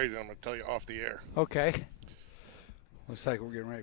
crazy. I'm going to tell you off the air. Okay. Looks like we're getting ready.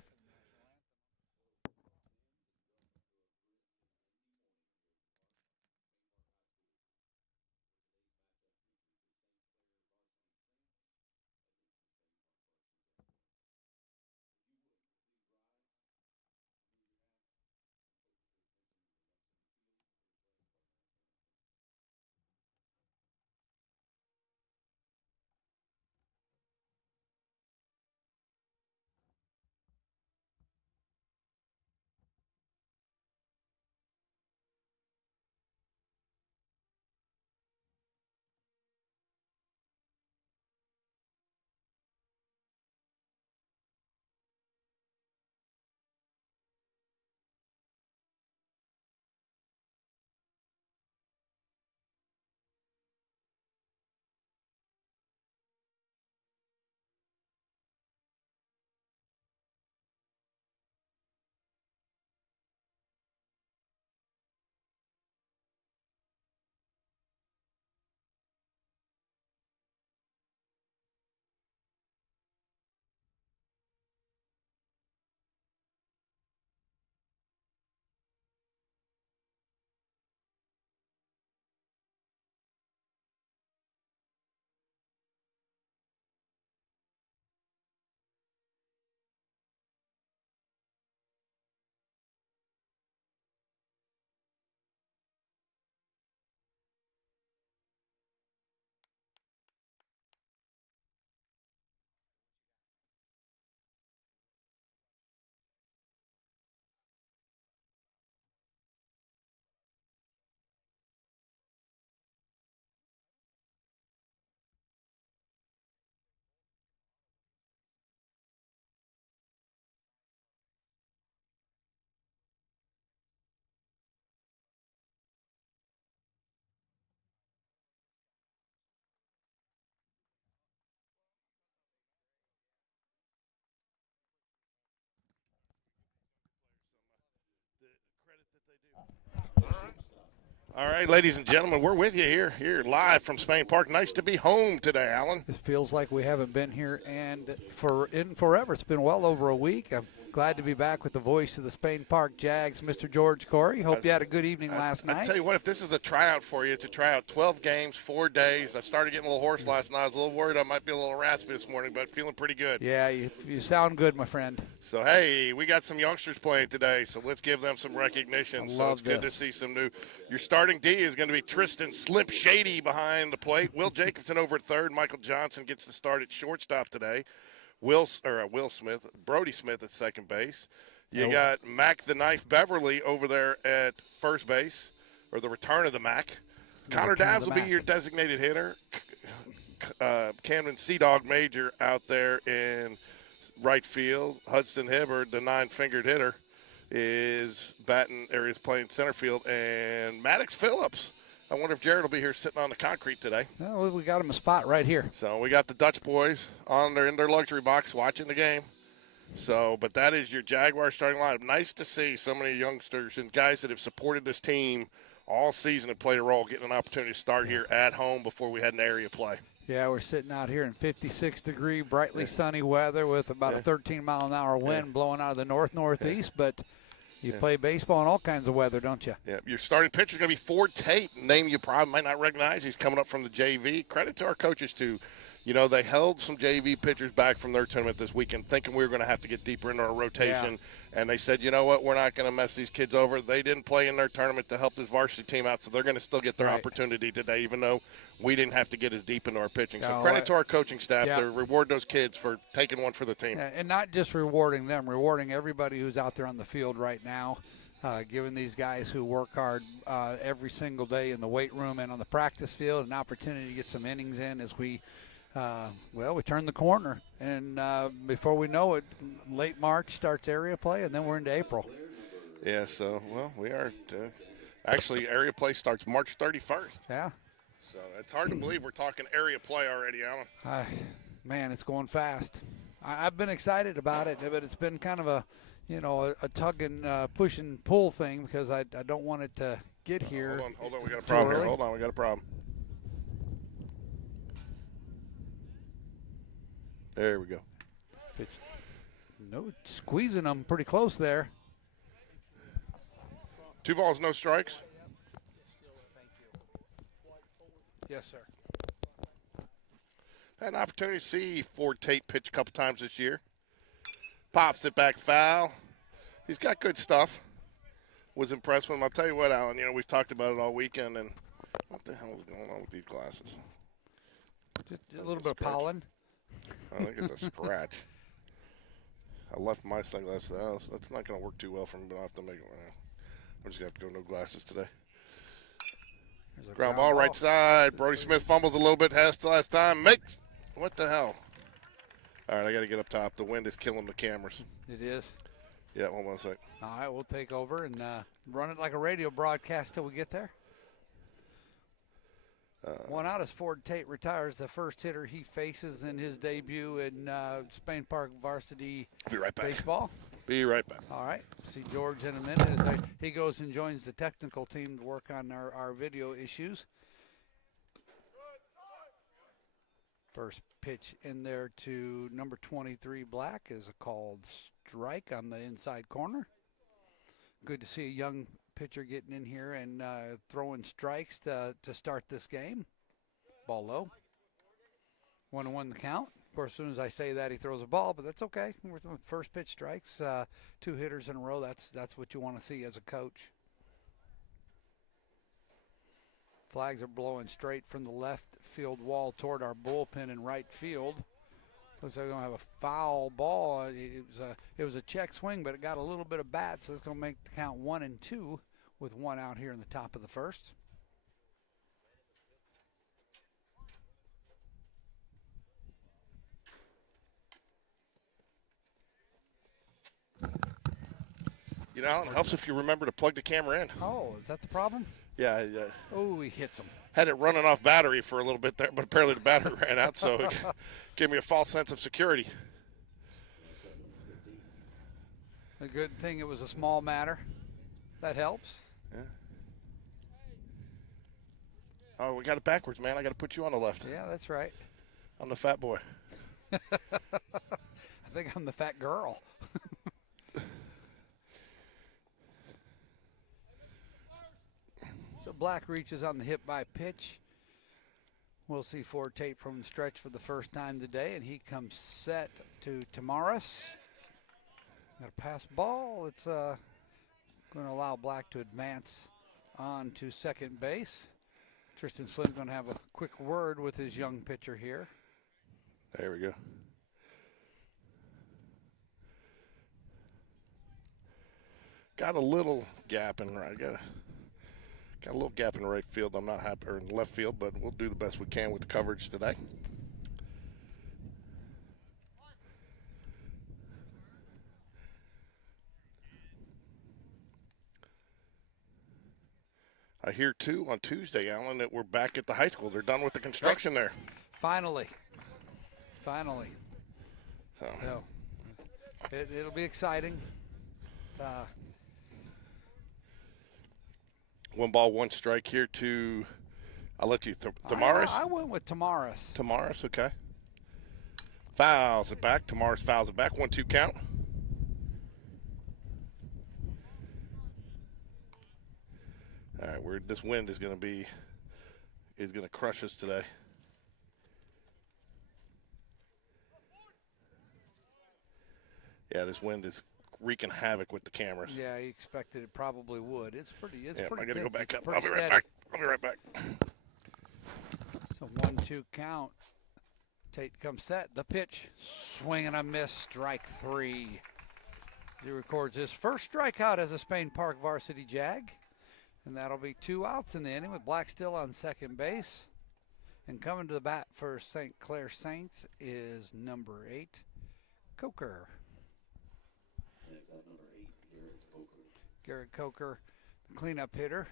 All right, ladies and gentlemen, we're with you here live from Spain Park. Nice to be home today, Alan. It feels like we haven't been here in forever. It's been well over a week. I'm glad to be back with the voice of the Spain Park Jags, Mr. George Corey. Hope you had a good evening last night. I tell you what, if this is a tryout for you, to try out 12 games, 4 days. I started getting a little hoarse last night. I was a little worried I might be a little raspy this morning, but feeling pretty good. Yeah, you sound good, my friend. So, hey, we got some youngsters playing today, so let's give them some recognition. So it's good to see some new. Your starting D is going to be Tristan Slip Shady behind the plate. Will Jacobson over at third. Michael Johnson gets the start at shortstop today. Will Smith, Brody Smith at second base. You got Mac the Knife Beverly over there at first base, or the return of the Mac. Connor Downs will be your designated hitter. Camden Sea Dog Major out there in right field. Hudson Hibbard, the 9-fingered hitter, is playing center field. And Maddox Phillips. I wonder if Jared will be here sitting on the concrete today. Well, we got him a spot right here. So we got the Dutch boys in their luxury box watching the game. So, but that is your Jaguar starting lineup. Nice to see so many youngsters and guys that have supported this team all season and played a role getting an opportunity to start here at home before we had an area play. Yeah, we're sitting out here in 56-degree, brightly sunny weather with about a 13-mile-an-hour wind blowing out of the north-northeast, but you play baseball in all kinds of weather, don't you? Yeah, your starting pitcher is going to be Ford Tate, a name you probably might not recognize. He's coming up from the JV. Credit to our coaches, too. You know, they held some JV pitchers back from their tournament this weekend thinking we were going to have to get deeper into our rotation. Yeah. And they said, you know what, we're not going to mess these kids over. They didn't play in their tournament to help this varsity team out, so they're going to still get their opportunity today, even though we didn't have to get as deep into our pitching. So credit to our coaching staff to reward those kids for taking one for the team. Yeah, and not just rewarding them, rewarding everybody who's out there on the field right now. Giving these guys who work hard every single day in the weight room and on the practice field an opportunity to get some innings in as we turn the corner. And before we know it, late March starts area play, and then we're into April. Yeah, so, we are actually area play starts March 31st. Yeah. So it's hard to believe we're talking area play already, Alan. Man, it's going fast. I've been excited about it, but it's been kind of a tug and push and pull thing because I don't want it to get here. Hold on, we got a problem here. Hold on, we got a problem. There we go. Pitch. No, squeezing them pretty close there. 2 balls, no strikes. Yes, sir. Had an opportunity to see Ford Tate pitch a couple times this year. Pops it back foul. He's got good stuff. Was impressed with him. I'll tell you what, Alan, we've talked about it all weekend, and what the hell is going on with these glasses? Just a little bit of pollen. I think it's a scratch. I left my sunglasses at the house. That's not going to work too well for me, but I'll have to make it. I'm just going to have to go no glasses today. Ground ball right side. Brody Smith fumbles a little bit. Has the last time. Makes. What the hell? All right, I got to get up top. The wind is killing the cameras. It is. Yeah, hold on a sec. All right, we'll take over and run it like a radio broadcast till we get there. 1 out as Ford Tate retires, the first hitter he faces in his debut in Spain Park varsity baseball. Be right back. All right. See George in a minute as he goes and joins the technical team to work on our video issues. First pitch in there to number 23, Black, is a called strike on the inside corner. Good to see a young pitcher getting in here and throwing strikes to start this game. Ball low. 1-1 the count. Of course, as soon as I say that, he throws a ball, but that's okay. First pitch strikes, 2 hitters in a row. That's what you want to see as a coach. Flags are blowing straight from the left field wall toward our bullpen in right field. Looks like we're going to have a foul ball. It was a check swing, but it got a little bit of bat, so it's going to make the count 1-2 with 1 out here in the top of the first. Alan, it helps if you remember to plug the camera in. Oh, is that the problem? Yeah. Oh, he hits him. Had it running off battery for a little bit there, but apparently the battery ran out, so it gave me a false sense of security. A good thing it was a small matter. That helps. Yeah. Oh, we got it backwards, man. I got to put you on the left. Yeah, that's right. I'm the fat boy. I think I'm the fat girl. So Black reaches on the hit by pitch. We'll see Ford Tate from the stretch for the first time today, and he comes set to Tamaris. Got a pass ball. It's going to allow Black to advance on to second base. Tristan Slim's going to have a quick word with his young pitcher here. There we go. Got a little gap in right. Got a little gap in the right field. I'm not happy, or in left field, but we'll do the best we can with the coverage today. I hear, too, on Tuesday, Alan, that we're back at the high school. They're done with the construction there. Finally. So. It'll be exciting. 1 ball, 1 strike here to, I'll let you, Tamaris? I went with Tamaris. Tamaris, okay. Fouls it back. Tamaris fouls it back. 1-2 count. All right, this wind is going to crush us today. Yeah, this wind is wreaking havoc with the cameras. Yeah, he expected it probably would. It's pretty. I got to go back up. I'll be right back. So 1-2 count. Tate comes set. The pitch, swing and a miss. Strike 3. He records his first strikeout as a Spain Park varsity Jag, and that'll be 2 outs in the inning with Black still on second base. And coming to the bat for St. Clair Saints is number 8, Coker. Garrett Coker, the cleanup hitter.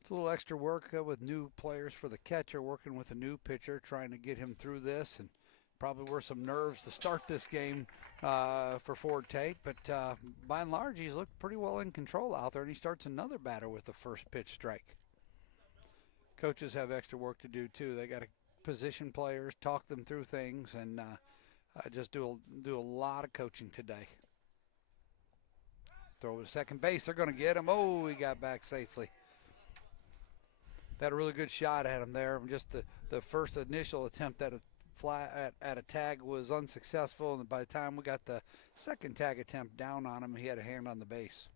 It's a little extra work with new players for the catcher, working with a new pitcher, trying to get him through this and Probably were some nerves to start this game for Ford Tate, but by and large, he's looked pretty well in control out there, and he starts another batter with the first pitch strike. Coaches have extra work to do, too. They got to position players, talk them through things, and just do a lot of coaching today. Throw to second base. They're going to get him. Oh, he got back safely. They had a really good shot at him there. Just the first initial attempt at a tag was unsuccessful, and by the time we got the second tag attempt down on him, he had a hand on the base.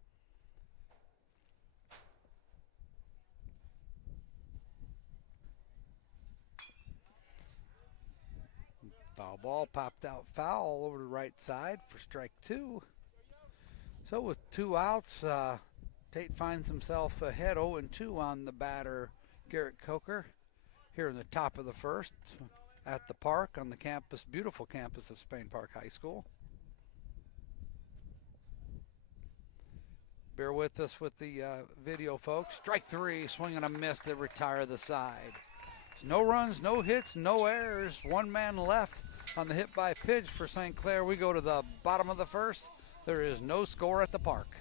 Foul ball popped out foul over the right side for strike 2. So with 2 outs, Tate finds himself ahead 0-2 on the batter, Garrett Coker, here in the top of the first at the park on the campus, beautiful campus of Spain Park High School. Bear with us with the video, folks. Strike 3, swing and a miss to retire the side. No runs, no hits, no errors. 1 man left on the hit by pitch for St. Clair. We go to the bottom of the first. There is no score at the park.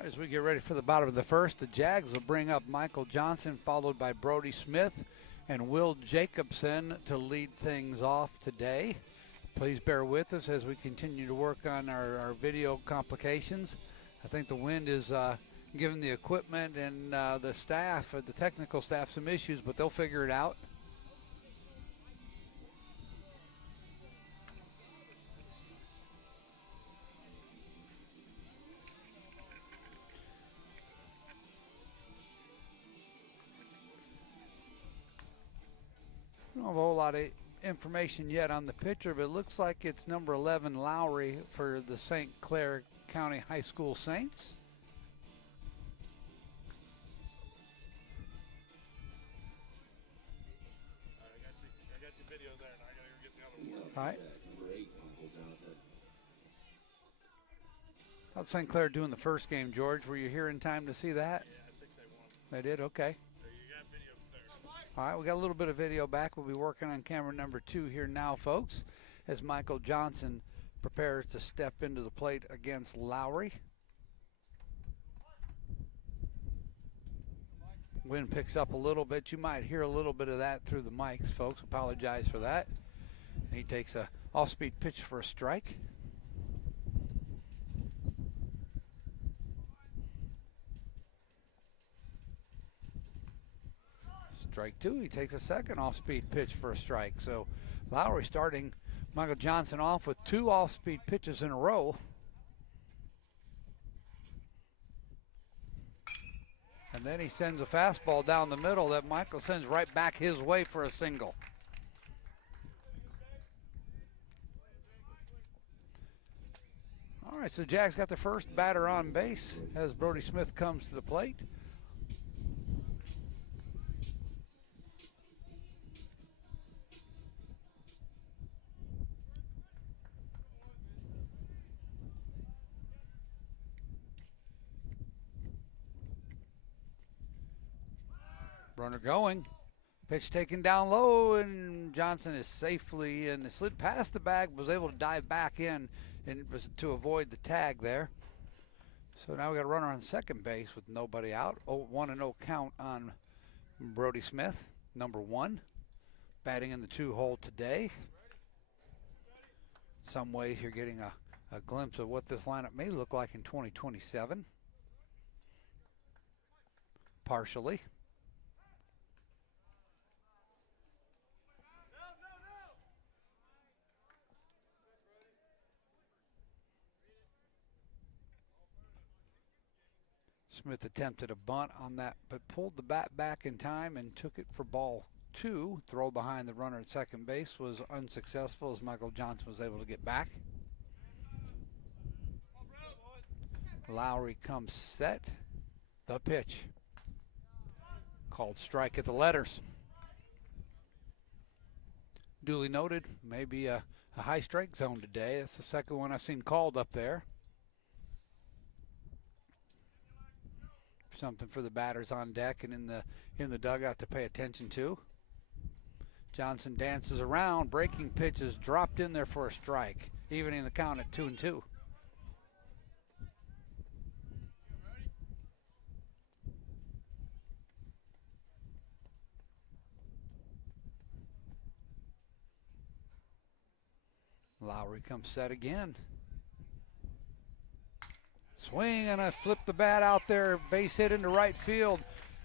As we get ready for the bottom of the first, the Jags will bring up Michael Johnson, followed by Brody Smith and Will Jacobson to lead things off today. Please bear with us as we continue to work on our video complications. I think the wind is giving the equipment and the staff, the technical staff, some issues, but they'll figure it out. I don't have a whole lot of information yet on the pitcher, but it looks like it's number 11, Lowry, for the St. Clair County High School Saints. I got your video there, and I got to get the other one. All right. How'd St. Clair do in the first game, George? Were you here in time to see that? Yeah, I think they won. They did? Okay. You got video there. All right, we got a little bit of video back. We'll be working on camera number 2 here now, folks, as Michael Johnson prepares to step into the plate against Lowry. Wind picks up a little bit. You might hear a little bit of that through the mics, folks. Apologize for that. And he takes a off-speed pitch for a strike. Strike 2, he takes a second off-speed pitch for a strike. So Lowry starting Michael Johnson off with 2 off-speed pitches in a row. And then he sends a fastball down the middle that Michael sends right back his way for a single. All right, so Jack's got the first batter on base as Brody Smith comes to the plate. Runner going. Pitch taken down low, and Johnson is safely and slid past the bag, was able to dive back in and was to avoid the tag there. So now we got a runner on second base with nobody out. 1-0 count on Brody Smith, number 1, batting in the 2-hole today. Some ways you're getting a glimpse of what this lineup may look like in 2027. Partially. Smith attempted a bunt on that, but pulled the bat back in time and took it for ball 2. Throw behind the runner at second base was unsuccessful as Michael Johnson was able to get back. Lowry comes set. The pitch. Called strike at the letters. Duly noted, maybe a high strike zone today. That's the second one I've seen called up there. Something for the batters on deck and in the dugout to pay attention to. Johnson dances around, breaking pitches, dropped in there for a strike, evening the count at 2-2. Lowry comes set again. Swing and I flip the bat out there, base hit into right field.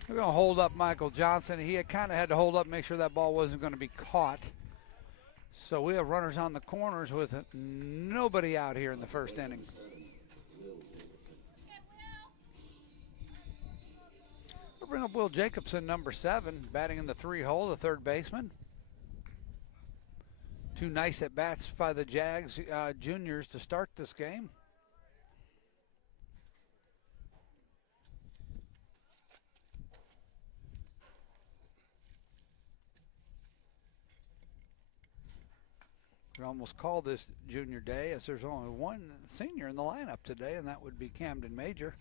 We're going to hold up Michael Johnson. He kind of had to hold up, make sure that ball wasn't going to be caught. So we have runners on the corners with nobody out here in the first inning. We'll bring up Will Jacobson, number 7, batting in the 3-hole, the third baseman. 2 nice at-bats by the Jags juniors to start this game. Could almost call this junior day as there's only one senior in the lineup today, and that would be Camden Major.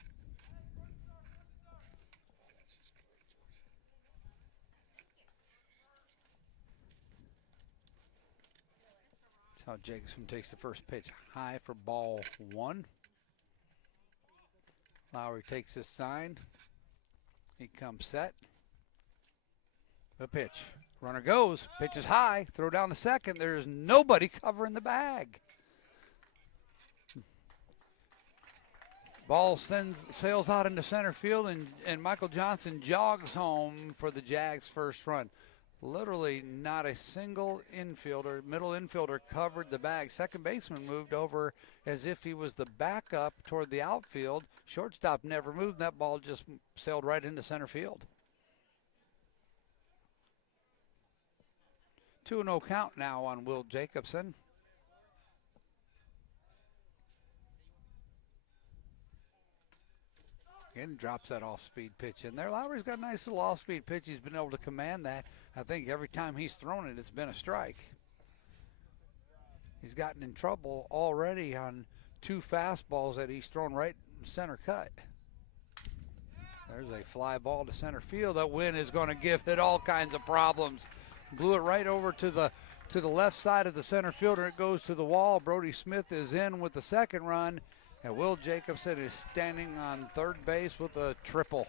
That's how Jacobson takes the first pitch high for ball 1. Lowry takes his sign. He comes set. The pitch. Runner goes, pitch is high, throw down the second. There's nobody covering the bag. Ball sails out into center field, and Michael Johnson jogs home for the Jags' first run. Literally not a single infielder, middle infielder covered the bag. Second baseman moved over as if he was the backup toward the outfield. Shortstop never moved, and that ball just sailed right into center field. 2-0 count now on Will Jacobson. Again, drops that off-speed pitch in there. Lowry's got a nice little off-speed pitch. He's been able to command that. I think every time he's thrown it, it's been a strike. He's gotten in trouble already on 2 fastballs that he's thrown right center cut. There's a fly ball to center field. That wind is going to give it all kinds of problems. Blew it right over to the left side of the center fielder. It goes to the wall. Brody Smith is in with the second run. And Will Jacobson is standing on third base with a triple.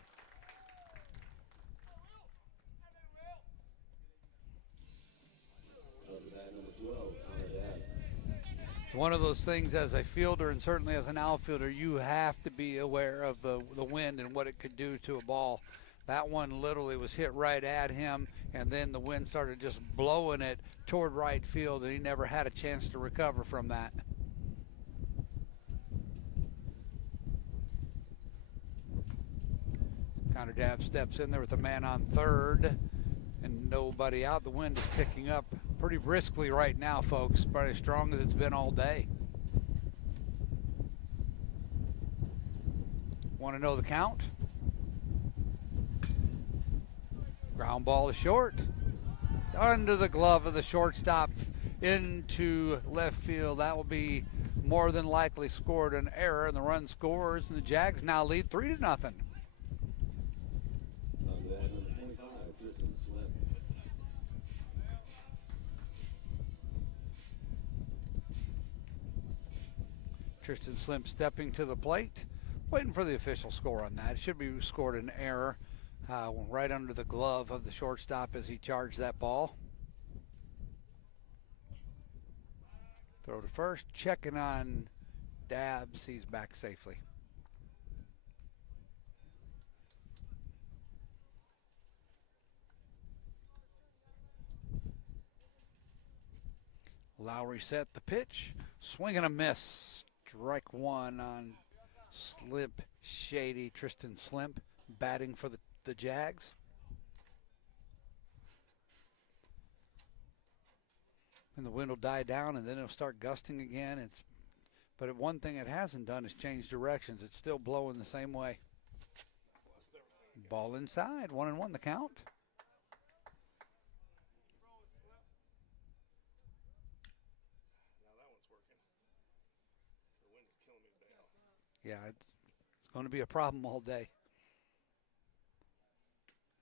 It's one of those things as a fielder and certainly as an outfielder, you have to be aware of the wind and what it could do to a ball. That one literally was hit right at him, and then the wind started just blowing it toward right field, and he never had a chance to recover from that. Connor Dabb steps in there with a man on third and nobody out. The wind is picking up pretty briskly right now, folks. Probably as strong as it's been all day. Want to know the count? Ground ball is short. Under the glove of the shortstop into left field. That will be more than likely scored an error, and the run scores, and the Jags now lead 3-0. Tristan Slim stepping to the plate. Waiting for the official score on that. It should be scored an error right under the glove of the shortstop as he charged that ball. Throw to first, checking on Dabbs. He's back safely. Lowry set the pitch, swing and a miss. Strike one on Slimp Shady. Tristan Slimp batting for the Jags. And the wind will die down, and then it'll start gusting again. But one thing it hasn't done is change directions. It's still blowing the same way. Ball inside, 1-1 the count. Yeah, it's going to be a problem all day.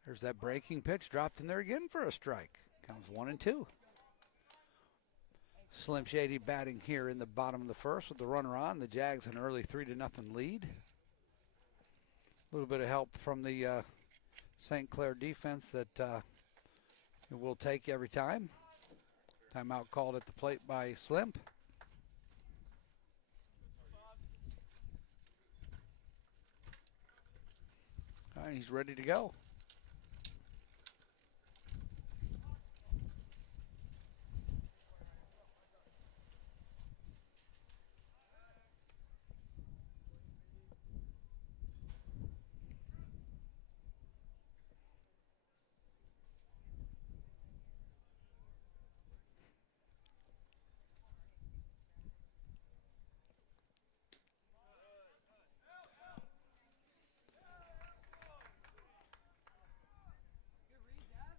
There's that breaking pitch dropped in there again for a strike. Counts 1-2. Slim Shady batting here in the bottom of the first with the runner on. The Jags an early 3-0 lead. A little bit of help from the St. Clair defense that we'll take every time. Timeout called at the plate by Slimp. All right, he's ready to go.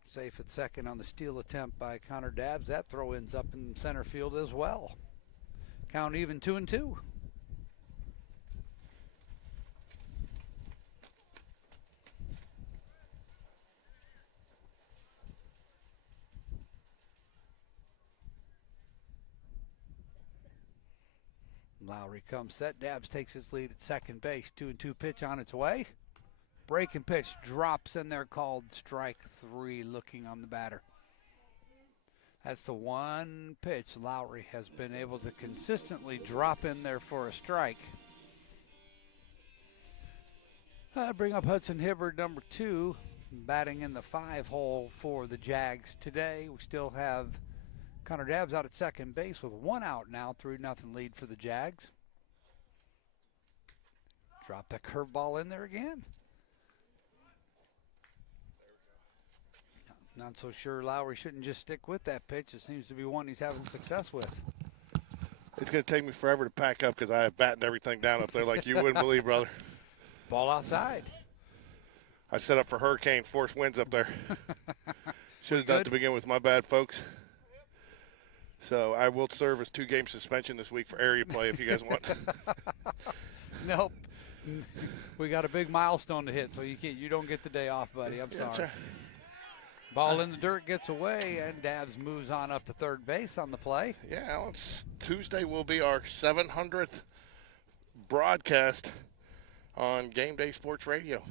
Safe at second on the steal attempt by Connor Dabbs. That throw ends up in center field as well. Count even 2-2. Lowry comes set. Dabbs takes his lead at second base. 2-2 pitch on its way. Breaking pitch drops in there, called strike three, looking on the batter. That's the one pitch Lowry has been able to consistently drop in there for a strike. Bring up Hudson Hibbard, number 2, batting in the 5-hole for the Jags today. We still have Connor Dabbs out at second base with 1 out now, 3-0 lead for the Jags. Drop that curveball in there again. Not so sure Lowry shouldn't just stick with that pitch. It seems to be one he's having success with. It's going to take me forever to pack up because I have battened everything down up there like you wouldn't believe, brother. Ball outside. I set up for hurricane force winds up there. Should have done it to begin with. My bad, folks. So I will serve as 2-game suspension this week for area play if you guys want. Nope. We got a big milestone to hit, so you don't get the day off, buddy. I'm sorry. Right. Ball in the dirt, gets away, and Dabbs moves on up to third base on the play. Yeah, Tuesday will be our 700th broadcast on Game Day Sports Radio.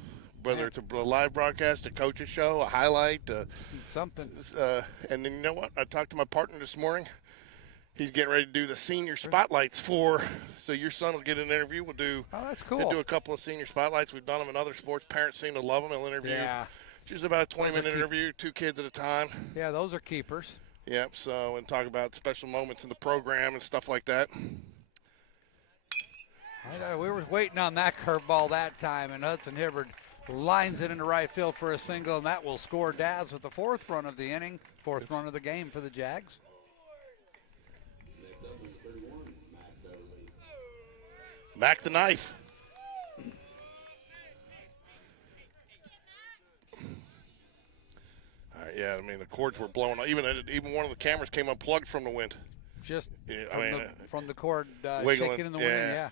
Whether it's a live broadcast, a coach's show, a highlight. Something. And then you know what? I talked to my partner this morning. He's getting ready to do the senior spotlights so your son will get an interview. We'll do. Oh, that's cool. We'll do a couple of senior spotlights. We've done them in other sports. Parents seem to love them. He'll interview. Yeah. It's usually about a 20-minute interview, 2 kids at a time. Yeah, those are keepers. Yep, and talk about special moments in the program and stuff like that. We were waiting on that curveball that time, and Hudson Hibbard lines it into right field for a single, and that will score Dabbs with the 4th run of the inning, 4th run of the game for the Jags. Mac the knife. Yeah, I mean, the cords were blowing up. Even one of the cameras came unplugged from the wind. Just from the cord shaking in the wind, yeah.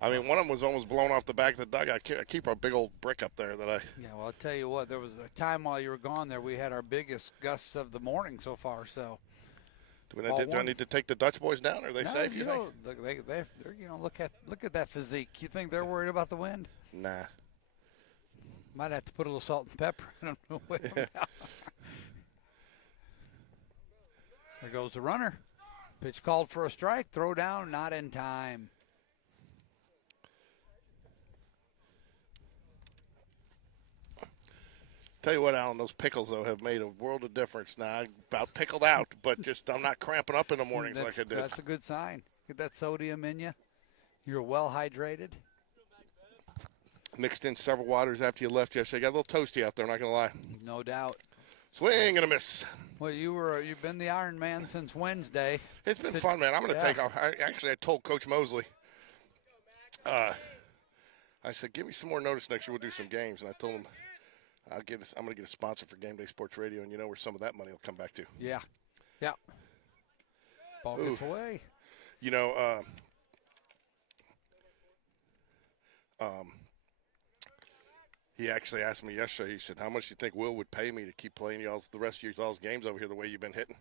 I mean, one of them was almost blown off the back of the dugout. I keep a big old brick up there that I... Yeah, well, I'll tell you what. There was a time while you were gone there, we had our biggest gusts of the morning so far, so... Do I need to take the Dutch boys down? Or are they safe? You think? They're look at that physique. You think they're worried about the wind? Nah. Might have to put a little salt and pepper in them to weigh them down. There goes the runner. Pitch called for a strike. Throw down, not in time. Tell you what, Alan, those pickles, though, have made a world of difference. Now, I'm about pickled out, but I'm not cramping up in the mornings like I did. That's a good sign. Get that sodium in you. You're well hydrated. Mixed in several waters after you left yesterday. Got a little toasty out there, I'm not going to lie. No doubt. Swing and a miss. Well, you've been the Iron Man since Wednesday. It's been fun, man. I'm going to take off. I told Coach Mosley, I said, give me some more notice next year. We'll do some games. And I told him, I'm going to get a sponsor for GameDay Sports Radio, and you know where some of that money will come back to. Yeah. Yeah. Ball gets away. You know, he actually asked me yesterday, he said, how much do you think Will would pay me to keep playing the rest of y'all's games over here the way you've been hitting?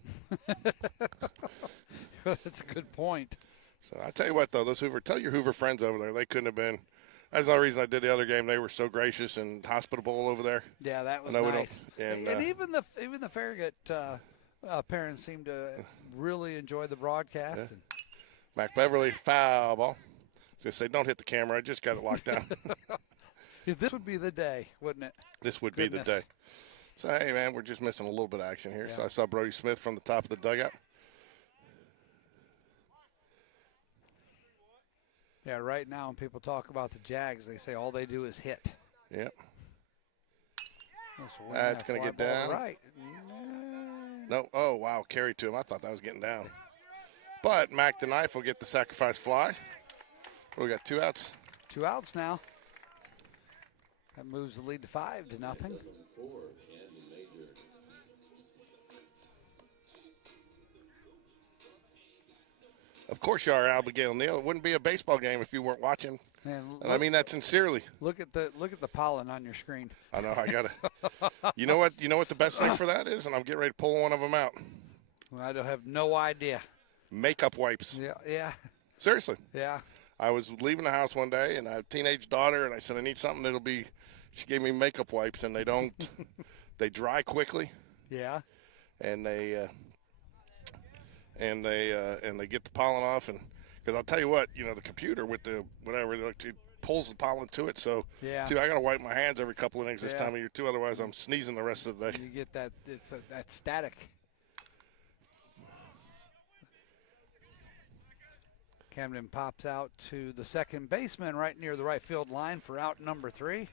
That's a good point. So I tell you what, though, tell your Hoover friends over there, they couldn't have been. That's the only reason I did the other game. They were so gracious and hospitable over there. Yeah, that was nice. And even the Farragut parents seemed to really enjoy the broadcast. Yeah. Mac Beverly, foul ball. I was going to say, don't hit the camera. I just got it locked down. This would be the day, wouldn't it? This would be the day. So, hey, man, we're just missing a little bit of action here. Yeah. So I saw Brody Smith from the top of the dugout. Yeah, right now when people talk about the Jags, they say all they do is hit. Yep. That's going to get down. Right. No. Oh, wow. Carry to him. I thought that was getting down. But Mac the Knife will get the sacrifice fly. We got 2 outs. 2 outs now. That moves the lead to 5-0. Of course you are, Abigail Neal. It wouldn't be a baseball game if you weren't watching. Man, and I mean that sincerely. Look at the pollen on your screen. I know. I got to. You know what the best thing for that is? And I'm getting ready to pull one of them out. Well, I don't have no idea. Makeup wipes. Yeah. Seriously. Yeah. I was leaving the house one day, and I have a teenage daughter, and I said, I need something that'll be – she gave me makeup wipes, and they don't – they dry quickly. Yeah. And they get the pollen off. And because I'll tell you what, the computer with the whatever, it pulls the pollen to it. So, yeah. Too, I got to wipe my hands every couple of innings this time of year, too. Otherwise, I'm sneezing the rest of the day. You get that – that static. Camden pops out to the second baseman right near the right field line for out number 3.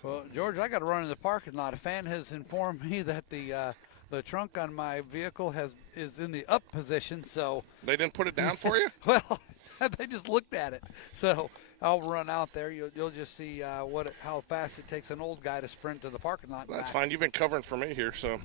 Well, George, I got to run in the parking lot. A fan has informed me that the trunk on my vehicle is in the up position. So they didn't put it down for you? Well, they just looked at it. So I'll run out there. You'll just see how fast it takes an old guy to sprint to the parking lot. Well, that's fine. You've been covering for me here, so.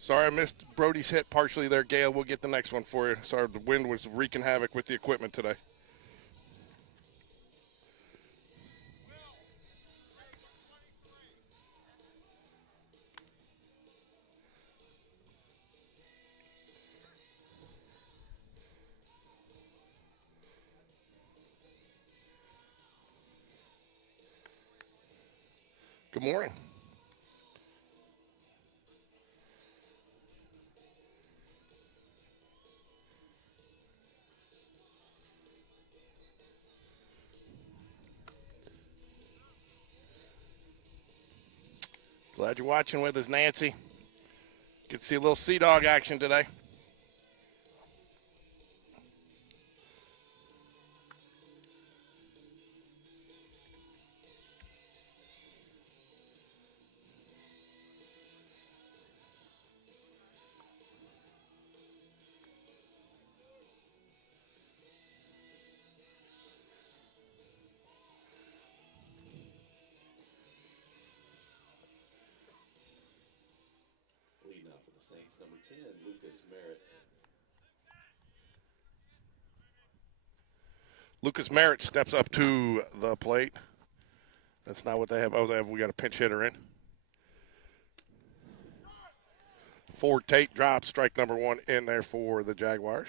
Sorry, I missed Brody's hit partially there, Gail. We'll get the next one for you. Sorry, the wind was wreaking havoc with the equipment today. Good morning. Glad you're watching with us, Nancy. Get to see a little Sea Dog action today. Lucas Merritt steps up to the plate. That's not what they have. Oh, we got a pinch hitter in. Ford Tate drops strike number 1 in there for the Jaguars.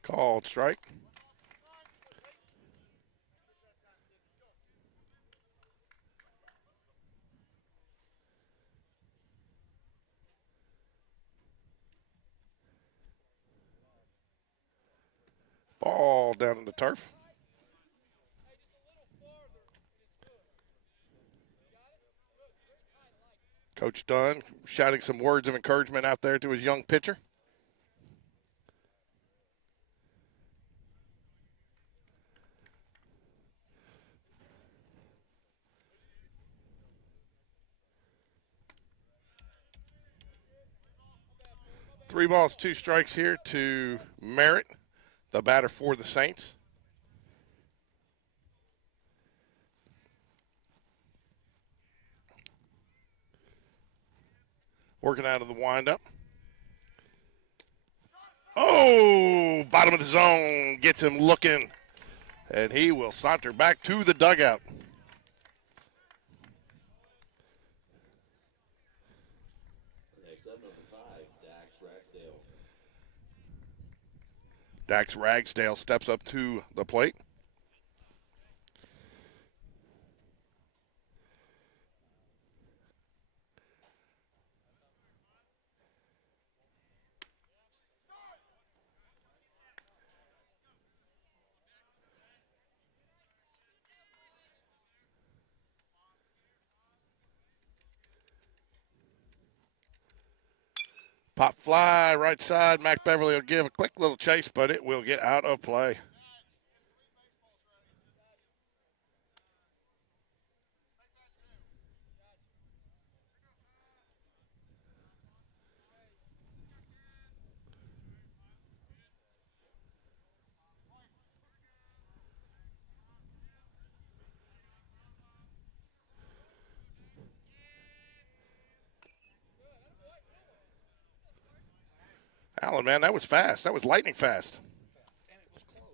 Called strike. Ball down in the turf. Coach Dunn shouting some words of encouragement out there to his young pitcher. Three balls, 2 strikes here to Merritt, the batter for the Saints. Working out of the windup. Oh, bottom of the zone gets him looking, and he will saunter back to the dugout. Dax Ragsdale steps up to the plate. Pop fly, right side. Mac Beverly will give a quick little chase, but it will get out of play. Allen, man, that was fast. That was lightning fast. And it was closed.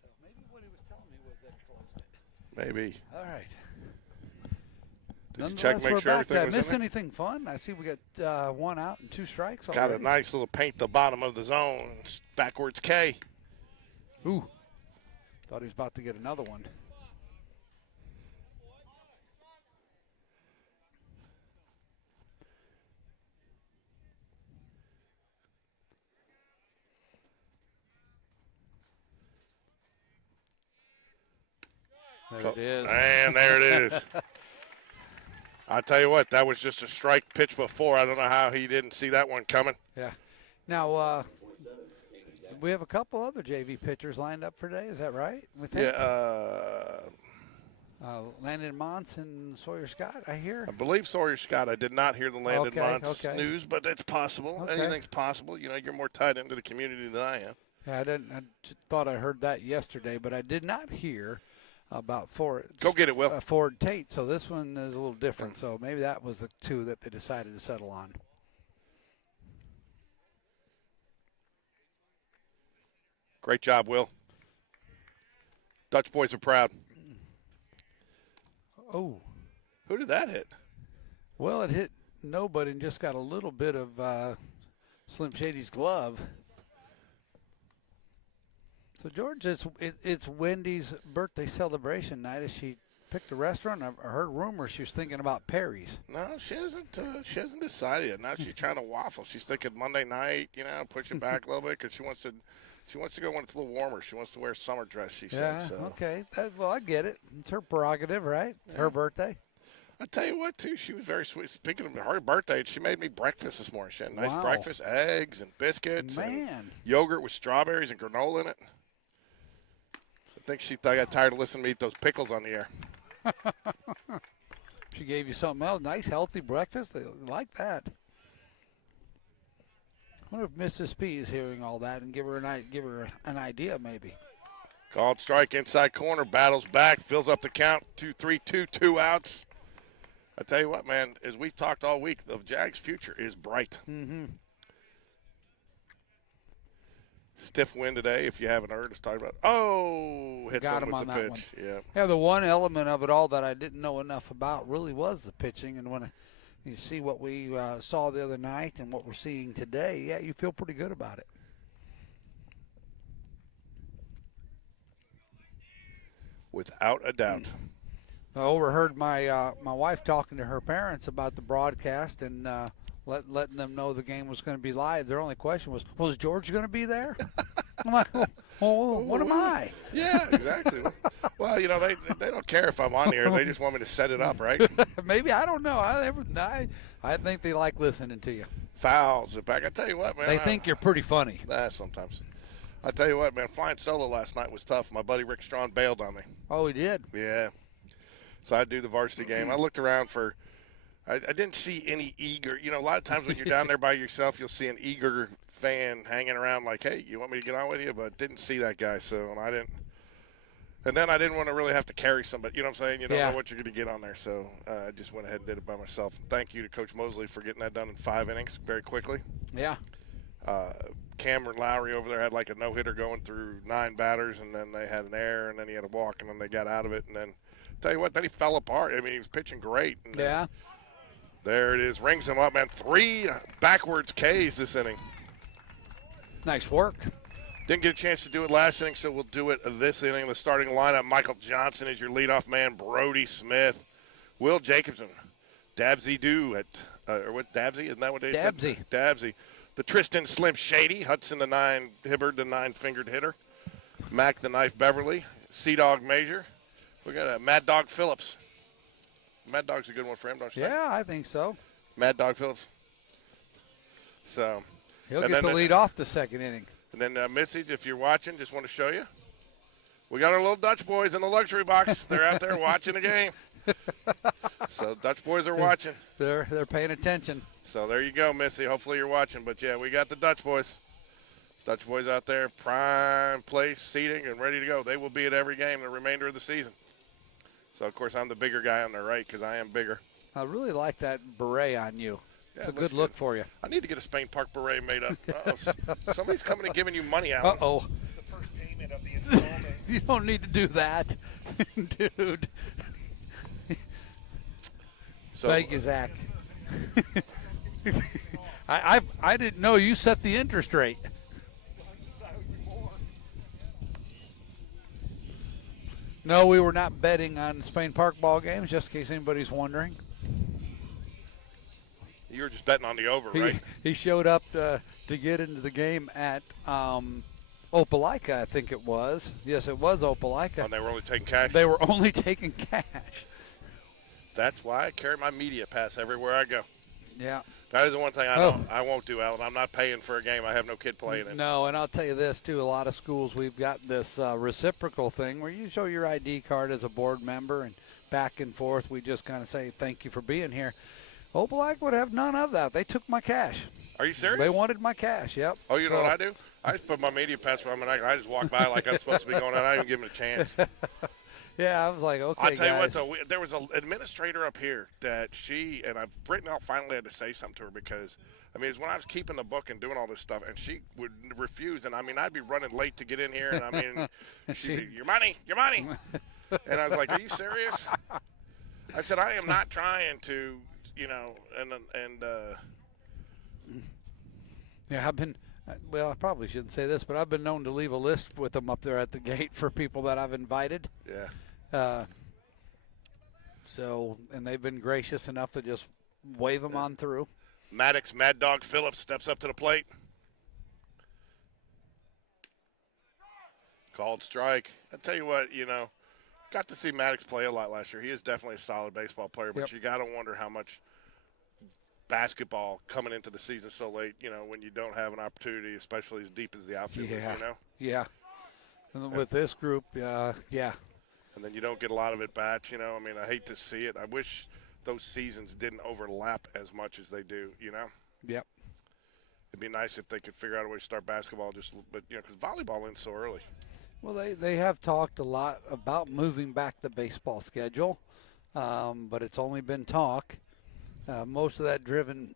So maybe what he was telling me was that it closed it. Maybe. All right. Did you check, make sure everything was in there? Did I miss anything fun? I see we got 1 out and 2 strikes. Got already. a nice little paint the bottom of the zone. Backwards K. Ooh. Thought he was about to get another one. There it is. And there it is. I tell you what, that was just a strike pitch before. I don't know how he didn't see that one coming. Yeah. Now, we have a couple other JV pitchers lined up for today. Is that right? Yeah. Landon Montz and Sawyer Scott, I hear. I believe Sawyer Scott. I did not hear the Landon Montz news, but it's possible. Okay. Anything's possible. You know, you're more tied into the community than I am. Yeah, I thought I heard that yesterday, but I did not hear about Ford. Go get it, Will. Ford Tate. So this one is a little different. So maybe that was the 2 that they decided to settle on. Great job, Will. Dutch boys are proud. Oh. Who did that hit? Well, it hit nobody and just got a little bit of Slim Shady's glove. So, George, it's Wendy's birthday celebration night. Has she picked a restaurant? I heard rumors she was thinking about Perry's. No, she hasn't decided yet. Now she's trying to waffle. She's thinking Monday night, you know, push it back a little bit because she wants to go when it's a little warmer. She wants to wear a summer dress, she said. Yeah, okay. Well, I get it. It's her prerogative, right? It's her birthday. I tell you what, too, she was very sweet. Speaking of her birthday, she made me breakfast this morning. She had a nice breakfast, eggs and biscuits, and yogurt with strawberries and granola in it. I think she got tired of listening to me eat those pickles on the air. She gave you something else, nice healthy breakfast. They like that. I wonder if Mrs. P is hearing all that and give her an idea maybe. Called strike inside corner, battles back, fills up the count. 2-3-2, 2 outs. I tell you what, man, as we talked all week, the Jags' future is bright. Mm-hmm. Stiff wind today, if you haven't heard us talk about. Oh, hit got him with on the that pitch. One. Yeah, the one element of it all that I didn't know enough about really was the pitching. And when you see what we saw the other night and what we're seeing today, yeah, you feel pretty good about it. Without a doubt. I overheard my wife talking to her parents about the broadcast and letting them know the game was going to be live. Their only question was George going to be there? I'm like, well, what am I? Yeah, exactly. Well, you know, they don't care if I'm on here. They just want me to set it up, right? Maybe. I don't know. I think they like listening to you. Fouls it back. I tell you what, man. They think you're pretty funny. Sometimes. I tell you what, man, flying solo last night was tough. My buddy Rick Strawn bailed on me. Oh, he did? Yeah. So I do the varsity game. I looked around for I didn't see any eager. You know, a lot of times when you're down there by yourself, you'll see an eager fan hanging around like, hey, you want me to get on with you? But didn't see that guy, so I didn't. And then I didn't want to really have to carry somebody. You know what I'm saying? You don't know what you're going to get on there. So I just went ahead and did it by myself. Thank you to Coach Mosley for getting that done in 5 innings very quickly. Yeah. Cameron Lowry over there had like a no-hitter going through 9 batters, and then they had an error, and then he had a walk, and then they got out of it. And then, tell you what, then he fell apart. I mean, he was pitching great. And yeah. There it is. Rings him up, man. 3 backwards Ks this inning. Nice work. Didn't get a chance to do it last inning, so we'll do it this inning. The starting lineup, Michael Johnson is your leadoff man. Brody Smith, Will Jacobson, Dabsy Doo or what, Dabsy? Isn't that what they said? Dabsy. The Tristan Slim Shady, Hudson Hibbard, the 9-fingered hitter. Mac the Knife Beverly, Sea-Dog Major. We got a Mad Dog Phillips. Mad Dog's a good one for him, don't you think? Yeah, I think so. Mad Dog Phillips. So he'll get the lead off the second inning. And then, Missy, if you're watching, just want to show you. We got our little Dutch boys in the luxury box. They're out there watching the game. So Dutch boys are watching. They're paying attention. So there you go, Missy. Hopefully you're watching. But, yeah, we got the Dutch boys. Dutch boys out there, prime place, seating, and ready to go. They will be at every game the remainder of the season. So, of course, I'm the bigger guy on the right because I am bigger. I really like that beret on you. Yeah, it's a good look for you. I need to get a Spain Park beret made up. Somebody's coming and giving you money out. Uh-oh. It's the first payment of the installment. You don't need to do that, dude. So, thank you, Zach. I didn't know you set the interest rate. No, we were not betting on Spain Park ball games, just in case anybody's wondering. You were just betting on the over, right? He showed up to get into the game at Opelika, I think it was. Yes, it was Opelika. And they were only taking cash? They were only taking cash. That's why I carry my media pass everywhere I go. Yeah. That is the one thing I won't do, Alan. I'm not paying for a game I have no kid playing in. No, and I'll tell you this, too. A lot of schools, we've got this reciprocal thing where you show your ID card as a board member, and back and forth we just kind of say thank you for being here. Opelika would have none of that. They took my cash. Are you serious? They wanted my cash, yep. Oh, you know what I do? I just put my media pass on, and I just walk by like I'm supposed to be going, and I don't even give them a chance. Yeah, I was like, okay, I'll tell guys. you what, though, there was an administrator up here that Brittany finally had to say something to her because, I mean, it's when I was keeping the book and doing all this stuff, and she would refuse, and, I mean, I'd be running late to get in here, and, I mean, she'd be, your money. And I was like, are you serious? I said, I am not trying to, you know, Yeah, well, I probably shouldn't say this, but I've been known to leave a list with them up there at the gate for people that I've invited. Yeah. And they've been gracious enough to just wave them on through. Maddox, Mad Dog Phillips steps up to the plate. Called strike. I tell you what, you know, Got to see Maddox play a lot last year. He is definitely a solid baseball player, but Yep. you got to wonder how much basketball coming into the season so late, when you don't have an opportunity, especially as deep as the outfield is, Yeah. And with this group, yeah. And then you don't get a lot of at-bats, I hate to see it. I wish those seasons didn't overlap as much as they do, Yep. It'd be nice if they could figure out a way to start basketball because volleyball ends so early. Well, they have talked a lot about moving back the baseball schedule, but it's only been talk. Most of that driven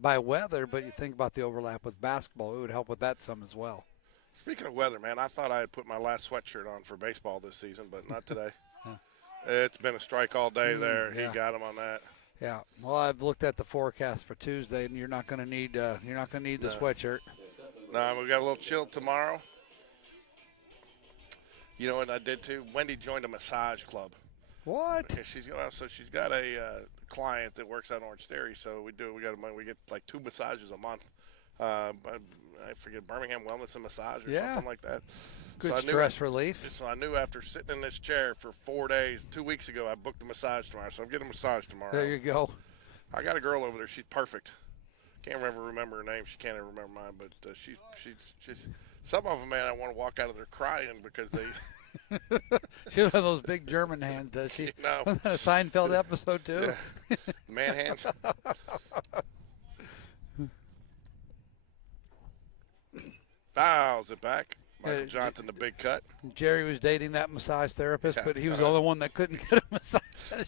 by weather, but you think about the overlap with basketball, it would help with that some as well. Speaking of weather, man, I thought I had put my last sweatshirt on for baseball this season, but not today. It's been a strike all day there. Yeah. He got him on that. Yeah. Well, I've looked at the forecast for Tuesday, and you're not going to need the sweatshirt. No, we got a little chill tomorrow. You know what I did too? Wendy joined a massage club. What? She's got a client that works out in Orange Theory. So we get like 2 massages a month. I forget, Birmingham Wellness and Massage or something like that. Good stress relief. So I knew after sitting in this chair for 4 days, 2 weeks ago, I booked a massage tomorrow. So I'm getting a massage tomorrow. There you go. I got a girl over there. She's perfect. Can't remember her name. She can't ever remember mine. But she's some of them, man, I want to walk out of there crying because they. She has those big German hands, does she? No. Was that a Seinfeld episode too? Yeah. Man hands. Fouls it back. Michael Johnson, the big cut. Jerry was dating that massage therapist, Yeah. but he was the only one that couldn't get a massage.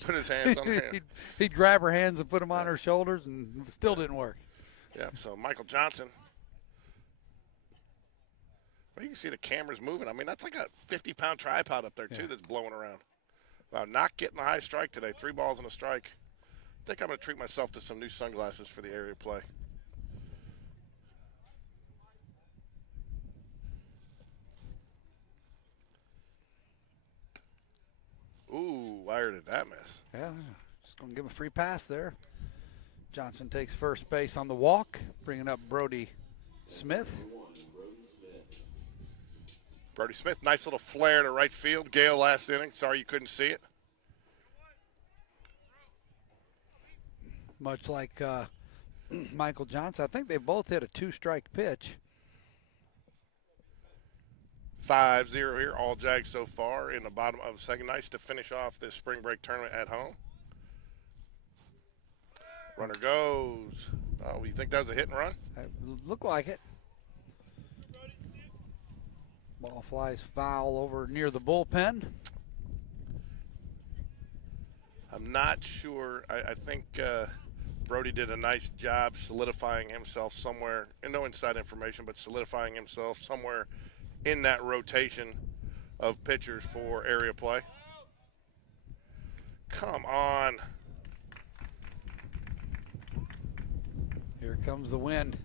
Put his hands on her hand. He'd grab her hands and put them on her shoulders, and it still didn't work. Yeah, so Michael Johnson. Well, you can see the cameras moving. I mean, that's like a 50-pound tripod up there, too, that's blowing around. Wow, not getting the high strike today. 3 balls and a strike. I think I'm going to treat myself to some new sunglasses for the area play. Ooh, where did that miss? Yeah, just going to give him a free pass there. Johnson takes first base on the walk, bringing up Brody Smith. Brody Smith, nice little flare to right field. Gale last inning. Sorry you couldn't see it. Much like Michael Johnson. I think they both hit a 2-strike pitch. 5-0 here, all Jags so far in the bottom of the second. Nice to finish off this spring break tournament at home. Runner goes. Oh, you think that was a hit and run? It looked like it. Ball flies foul over near the bullpen. I'm not sure. I think Brody did a nice job solidifying himself somewhere, and no inside information, but solidifying himself somewhere in that rotation of pitchers for area play. Come on. Here comes the wind.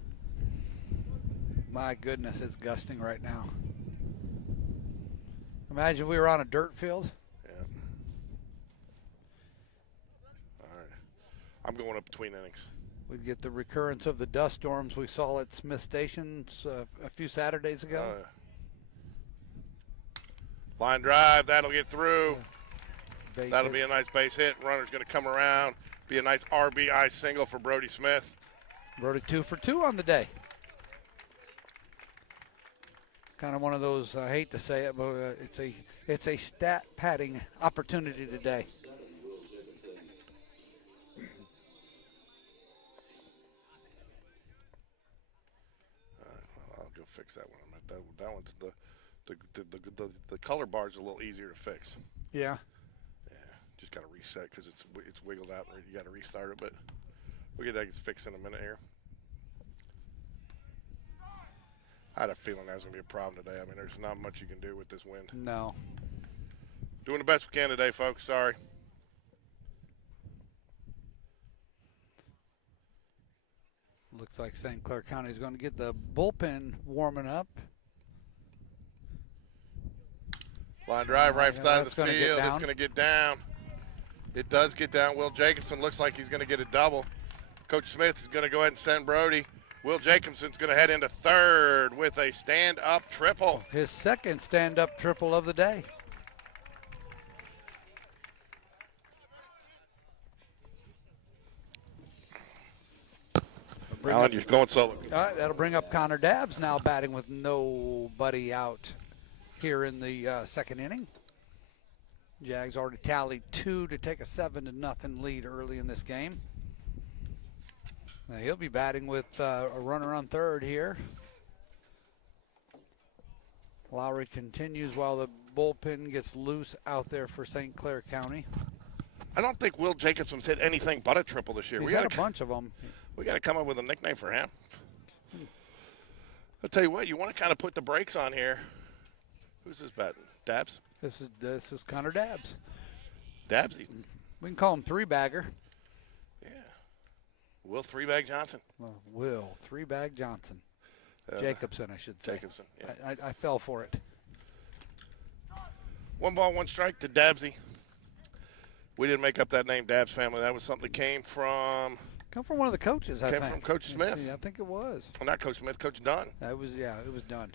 My goodness, it's gusting right now. Imagine we were on a dirt field. Yeah. All right. I'm going up between innings. We'd get the recurrence of the dust storms we saw at Smith Station a few Saturdays ago. Line drive, that'll get through. Base That'll hit. be a nice base hit. Runner's going to come around. Be a nice RBI single for Brody Smith. Brody 2 for 2 on the day. Kind of one of those, I hate to say it, but it's a stat padding opportunity today. I'll go fix that one. That one's the color bar's a little easier to fix. Yeah. Yeah, just got to reset because it's wiggled out and you got to restart it. But we'll get that fixed in a minute here. I had a feeling that was going to be a problem today. I mean, there's not much you can do with this wind. No. Doing the best we can today, folks. Sorry. Looks like St. Clair County is going to get the bullpen warming up. Line drive right Yeah, side of that's the gonna get field. It's down. going to get down. It does get down. Will Jacobson looks like he's going to get a double. Coach Smith is going to go ahead and send Brody. Will Jacobson's going to head into third with a stand-up triple. His second stand-up triple of the day. Alan, you're going solo. All right, that'll bring up Connor Dabbs now batting with nobody out here in the second inning. Jags already tallied 2 to take a 7-0 lead early in this game. Now he'll be batting with a runner on third here. Lowry continues while the bullpen gets loose out there for St. Clair County. I don't think Will Jacobson's hit anything but a triple this year. He's had a bunch of them. We got to come up with a nickname for him. I'll tell you what, you want to kind of put the brakes on here. Who's this batting? Dabbs? This is Connor Dabbs. Dabbsy. We can call him three-bagger. Yeah. Will Three-Bag Johnson. Will Three-Bag Johnson. Jacobson, I should say. Jacobson, yeah. I fell for it. 1 ball, 1 strike to Dabbsy. We didn't make up that name, Dabbs family. That was something that came from one of the coaches, I think. Came from Coach Smith. Yeah, I think it was. Well, not Coach Smith, Coach Dunn. It was done.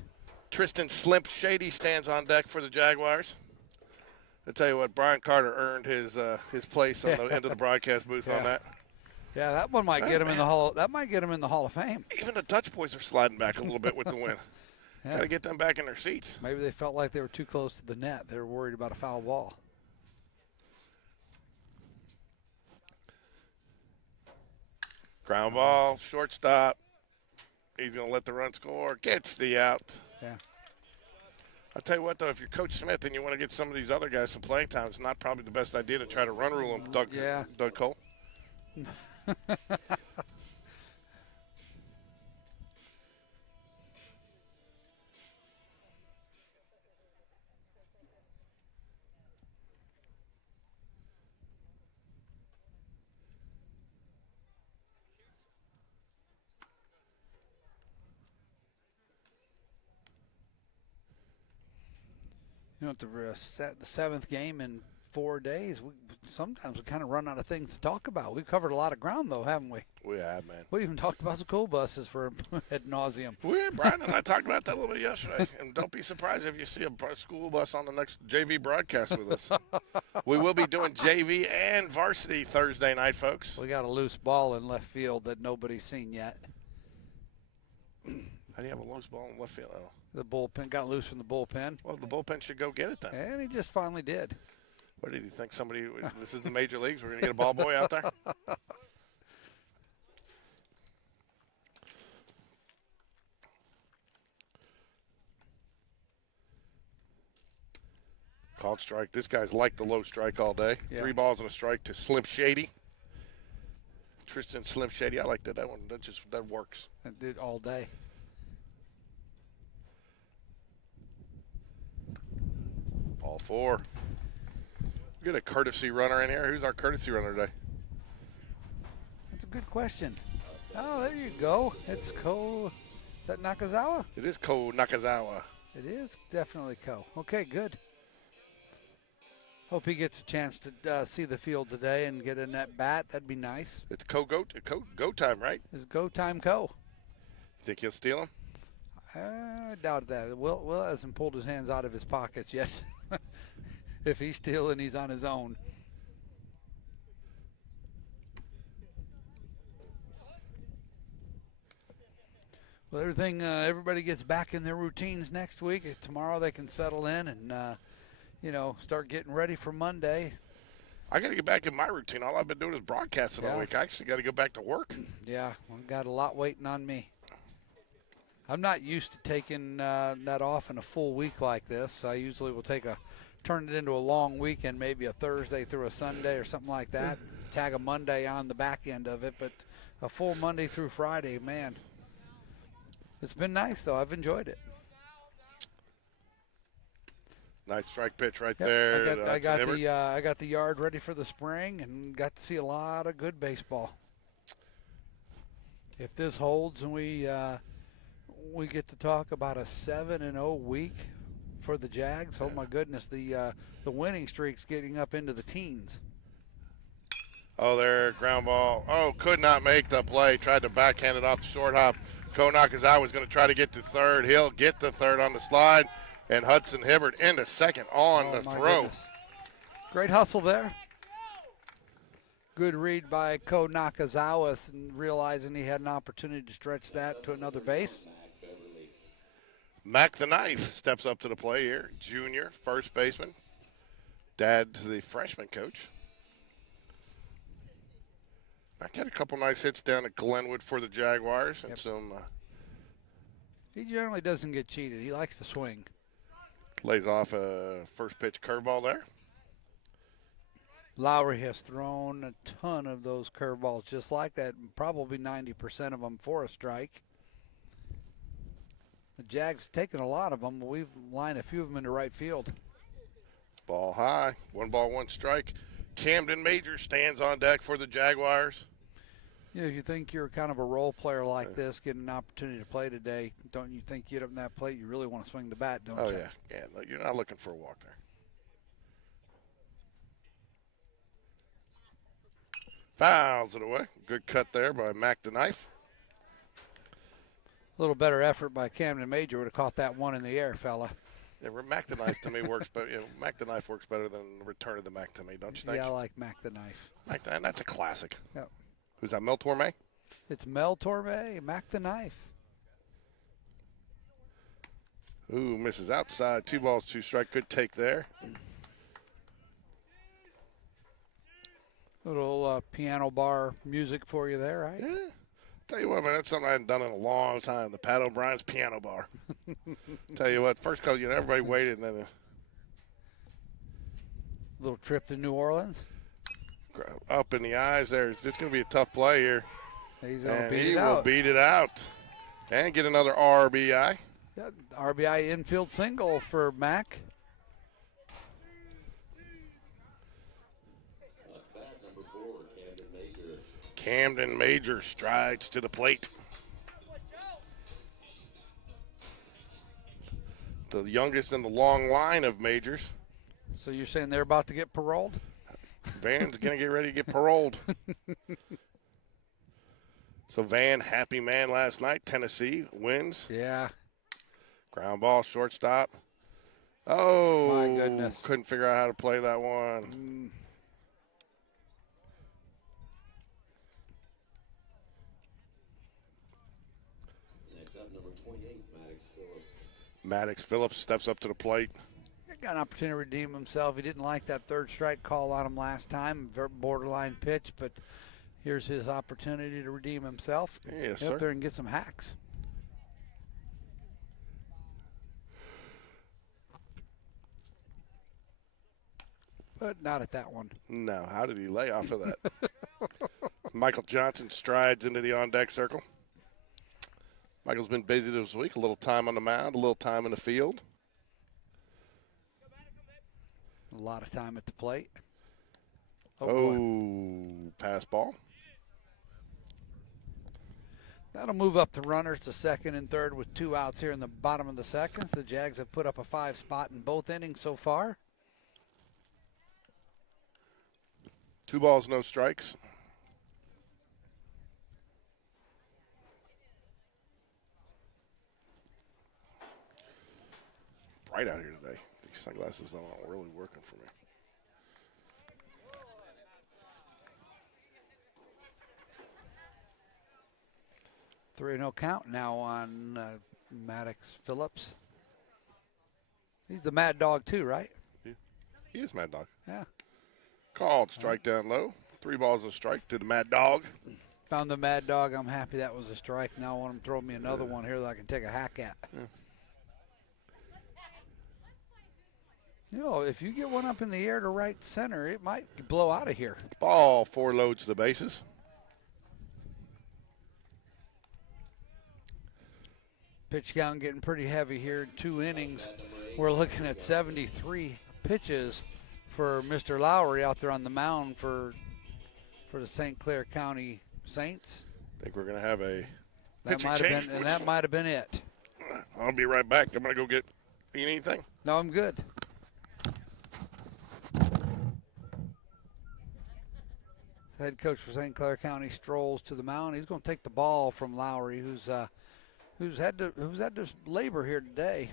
Tristan Slimp Shady stands on deck for the Jaguars. I tell you what, Brian Carter earned his place on the end of the broadcast booth on that. Yeah, that one might get him in the hall. That might get him in the Hall of Fame. Even the Dutch boys are sliding back a little bit with the win. Got to get them back in their seats. Maybe they felt like they were too close to the net. They were worried about a foul ball. Ground ball, shortstop. He's going to let the run score. Gets the out. Yeah. I'll tell you what, though, if you're Coach Smith and you want to get some of these other guys some playing time, it's not probably the best idea to try to run rule them, Doug Cole. You know, the seventh game in 4 days, sometimes we kind of run out of things to talk about. We've covered a lot of ground, though, haven't we? We have, man. We even talked about school buses for ad nauseum. Brian and I talked about that a little bit yesterday. And don't be surprised if you see a school bus on the next JV broadcast with us. We will be doing JV and varsity Thursday night, folks. We got a loose ball in left field that nobody's seen yet. How do you have a loose ball in left field? Oh. The bullpen got loose from the bullpen. Well, the bullpen should go get it then. And he just finally did. What did he think? This is the major leagues. We're going to get a ball boy out there? Called strike. This guy's liked the low strike all day. Yeah. 3 balls and a strike to Slim Shady. Tristan Slim Shady. I like that. That one, that works. It did all day. Ball 4. We got a courtesy runner in here. Who's our courtesy runner today? That's a good question. Oh, there you go. It's Ko. Is that Nakazawa? It is Ko Nakazawa. It is definitely Ko. Okay, good. Hope he gets a chance to see the field today and get in that bat. That'd be nice. It's go time, right? It's go time Ko. You think he'll steal him? I doubt that. Will hasn't pulled his hands out of his pockets yet. If he's stealing, he's on his own. Well, everybody gets back in their routines next week. Tomorrow they can settle in and, start getting ready for Monday. I got to get back in my routine. All I've been doing is broadcasting all week. I actually got to go back to work. Yeah, I've got a lot waiting on me. I'm not used to taking that off in a full week like this. I usually will turn it into a long weekend, maybe a Thursday through a Sunday or something like that. Tag a Monday on the back end of it, but a full Monday through Friday, man. It's been nice, though. I've enjoyed it. Nice strike pitch right there. I got the yard ready for the spring and got to see a lot of good baseball. If this holds and we get to talk about a 7-0 week for the Jags. Oh my goodness, the winning streak's getting up into the teens. Oh, there, ground ball. Oh, could not make the play. Tried to backhand it off the short hop. Ko Nakazawa was going to try to get to third. He'll get to third on the slide, and Hudson Hibbert into second on the throw. Goodness. Great hustle there. Good read by Ko Nakazawa, and realizing he had an opportunity to stretch that to another base. Mac the Knife steps up to the play here. Junior, first baseman. Dad's the freshman coach. Mac had a couple nice hits down at Glenwood for the Jaguars. And some. He generally doesn't get cheated. He likes to swing. Lays off a first pitch curveball there. Lowry has thrown a ton of those curveballs just like that, probably 90% of them for a strike. The Jags have taken a lot of them, but we've lined a few of them into right field. Ball high, 1 ball, 1 strike. Camden Major stands on deck for the Jaguars. You know, if you think you're kind of a role player like this, getting an opportunity to play today, don't you think you get up in that plate, you really want to swing the bat, don't you? Oh, yeah. Yeah, no, you're not looking for a walk there. Fouls it away. Good cut there by Mac the Knife. A little better effort by Camden Major would have caught that one in the air, fella. Yeah, Mac the Knife to me works better. You know, Mac the Knife works better than Return of the Mac to me, don't you think? Yeah, I like Mac the Knife. And that's a classic. Yep. Who's that, Mel Torme? It's Mel Torme, Mac the Knife. Ooh, misses outside. 2 balls, 2 strike. Good take there. Little piano bar music for you there, right? Yeah. Tell you what, man, that's something I hadn't done in a long time. The Pat O'Brien's piano bar. Tell you what, first call, everybody waited, and then little trip to New Orleans. Up in the eyes there. It's going to be a tough play here. He's going to beat it out. He will beat it out and get another RBI. Yeah, RBI infield single for Mac. Camden Major strides to the plate. The youngest in the long line of majors. So you're saying they're about to get paroled? Van's going to get ready to get paroled. So Van, happy man last night. Tennessee wins. Yeah. Ground ball, shortstop. Oh, my goodness. Couldn't figure out how to play that one. Maddox Phillips steps up to the plate. He got an opportunity to redeem himself. He didn't like that third strike call on him last time. Borderline pitch, but here's his opportunity to redeem himself. Yes, Get sir. up there and get some hacks. But not at that one. No, how did he lay off of that? Michael Johnson strides into the on-deck circle. Michael's been busy this week. A little time on the mound, a little time in the field. A lot of time at the plate. Oh, pass ball. That'll move up the runners to second and third with 2 outs here in the bottom of the seconds. The Jags have put up a 5 spot in both innings so far. 2 balls, no strikes. Bright out here today. These sunglasses aren't really working for me. Three 3-0 count now on Maddox Phillips. He's the Mad Dog too, right? He is Mad Dog. Yeah. Called, strike down low. 3 balls and a strike to the Mad Dog. Found the Mad Dog. I'm happy that was a strike. Now I want him to throw me another one here that I can take a hack at. Yeah. You know, if you get one up in the air to right center, it might blow out of here. Ball, 4 loads the bases. Pitch count getting pretty heavy here. 2 innings. We're looking at 73 pitches for Mr. Lowry out there on the mound for the St. Clair County Saints. I think we're going to have a That might have been, and that might have been it. I'll be right back. I'm going to go get anything. No, I'm good. Head coach for St. Clair County strolls to the mound. He's going to take the ball from Lowry, who's had to labor here today.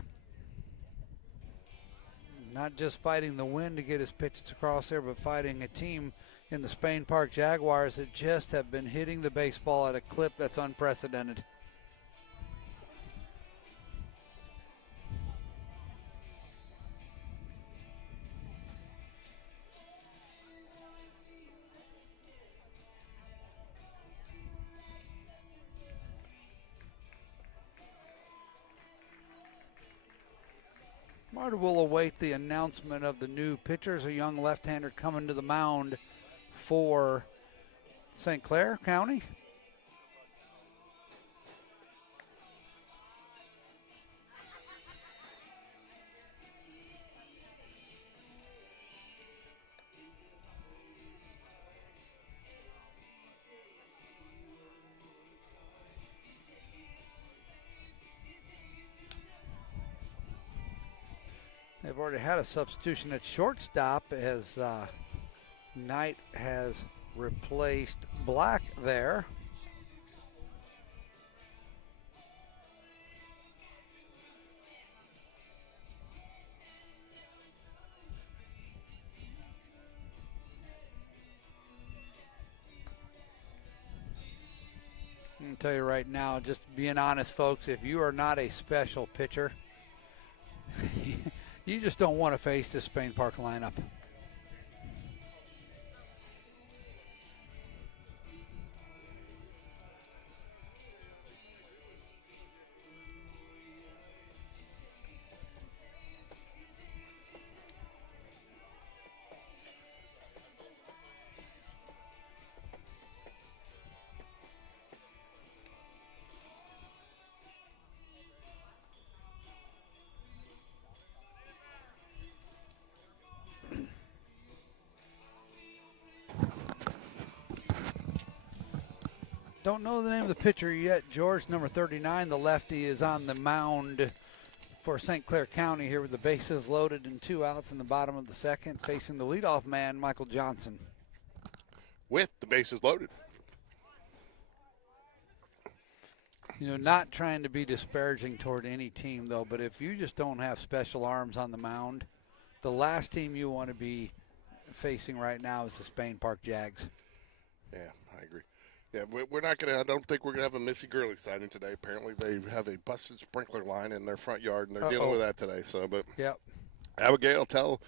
Not just fighting the wind to get his pitches across there, but fighting a team in the Spain Park Jaguars that just have been hitting the baseball at a clip that's unprecedented. Marta will await the announcement of the new pitchers. A young left-hander coming to the mound for St. Clair County. They've already had a substitution at shortstop as Knight has replaced Black there. I'm going to tell you right now, just being honest, folks, if you are not a special pitcher, you just don't want to face this Spain Park lineup. Don't know the name of the pitcher yet, George. Number 39, the lefty, is on the mound for St. Clair County here with the bases loaded and 2 outs in the bottom of the second, facing the leadoff man, Michael Johnson. With the bases loaded. You know, not trying to be disparaging toward any team, though, but if you just don't have special arms on the mound, the last team you want to be facing right now is the Spain Park Jags. Yeah, I agree. Yeah, we're not going to – I don't think we're going to have a Missy Gurley sighting today. Apparently they have a busted sprinkler line in their front yard, and they're dealing with that today. So, but yep. Abigail, tell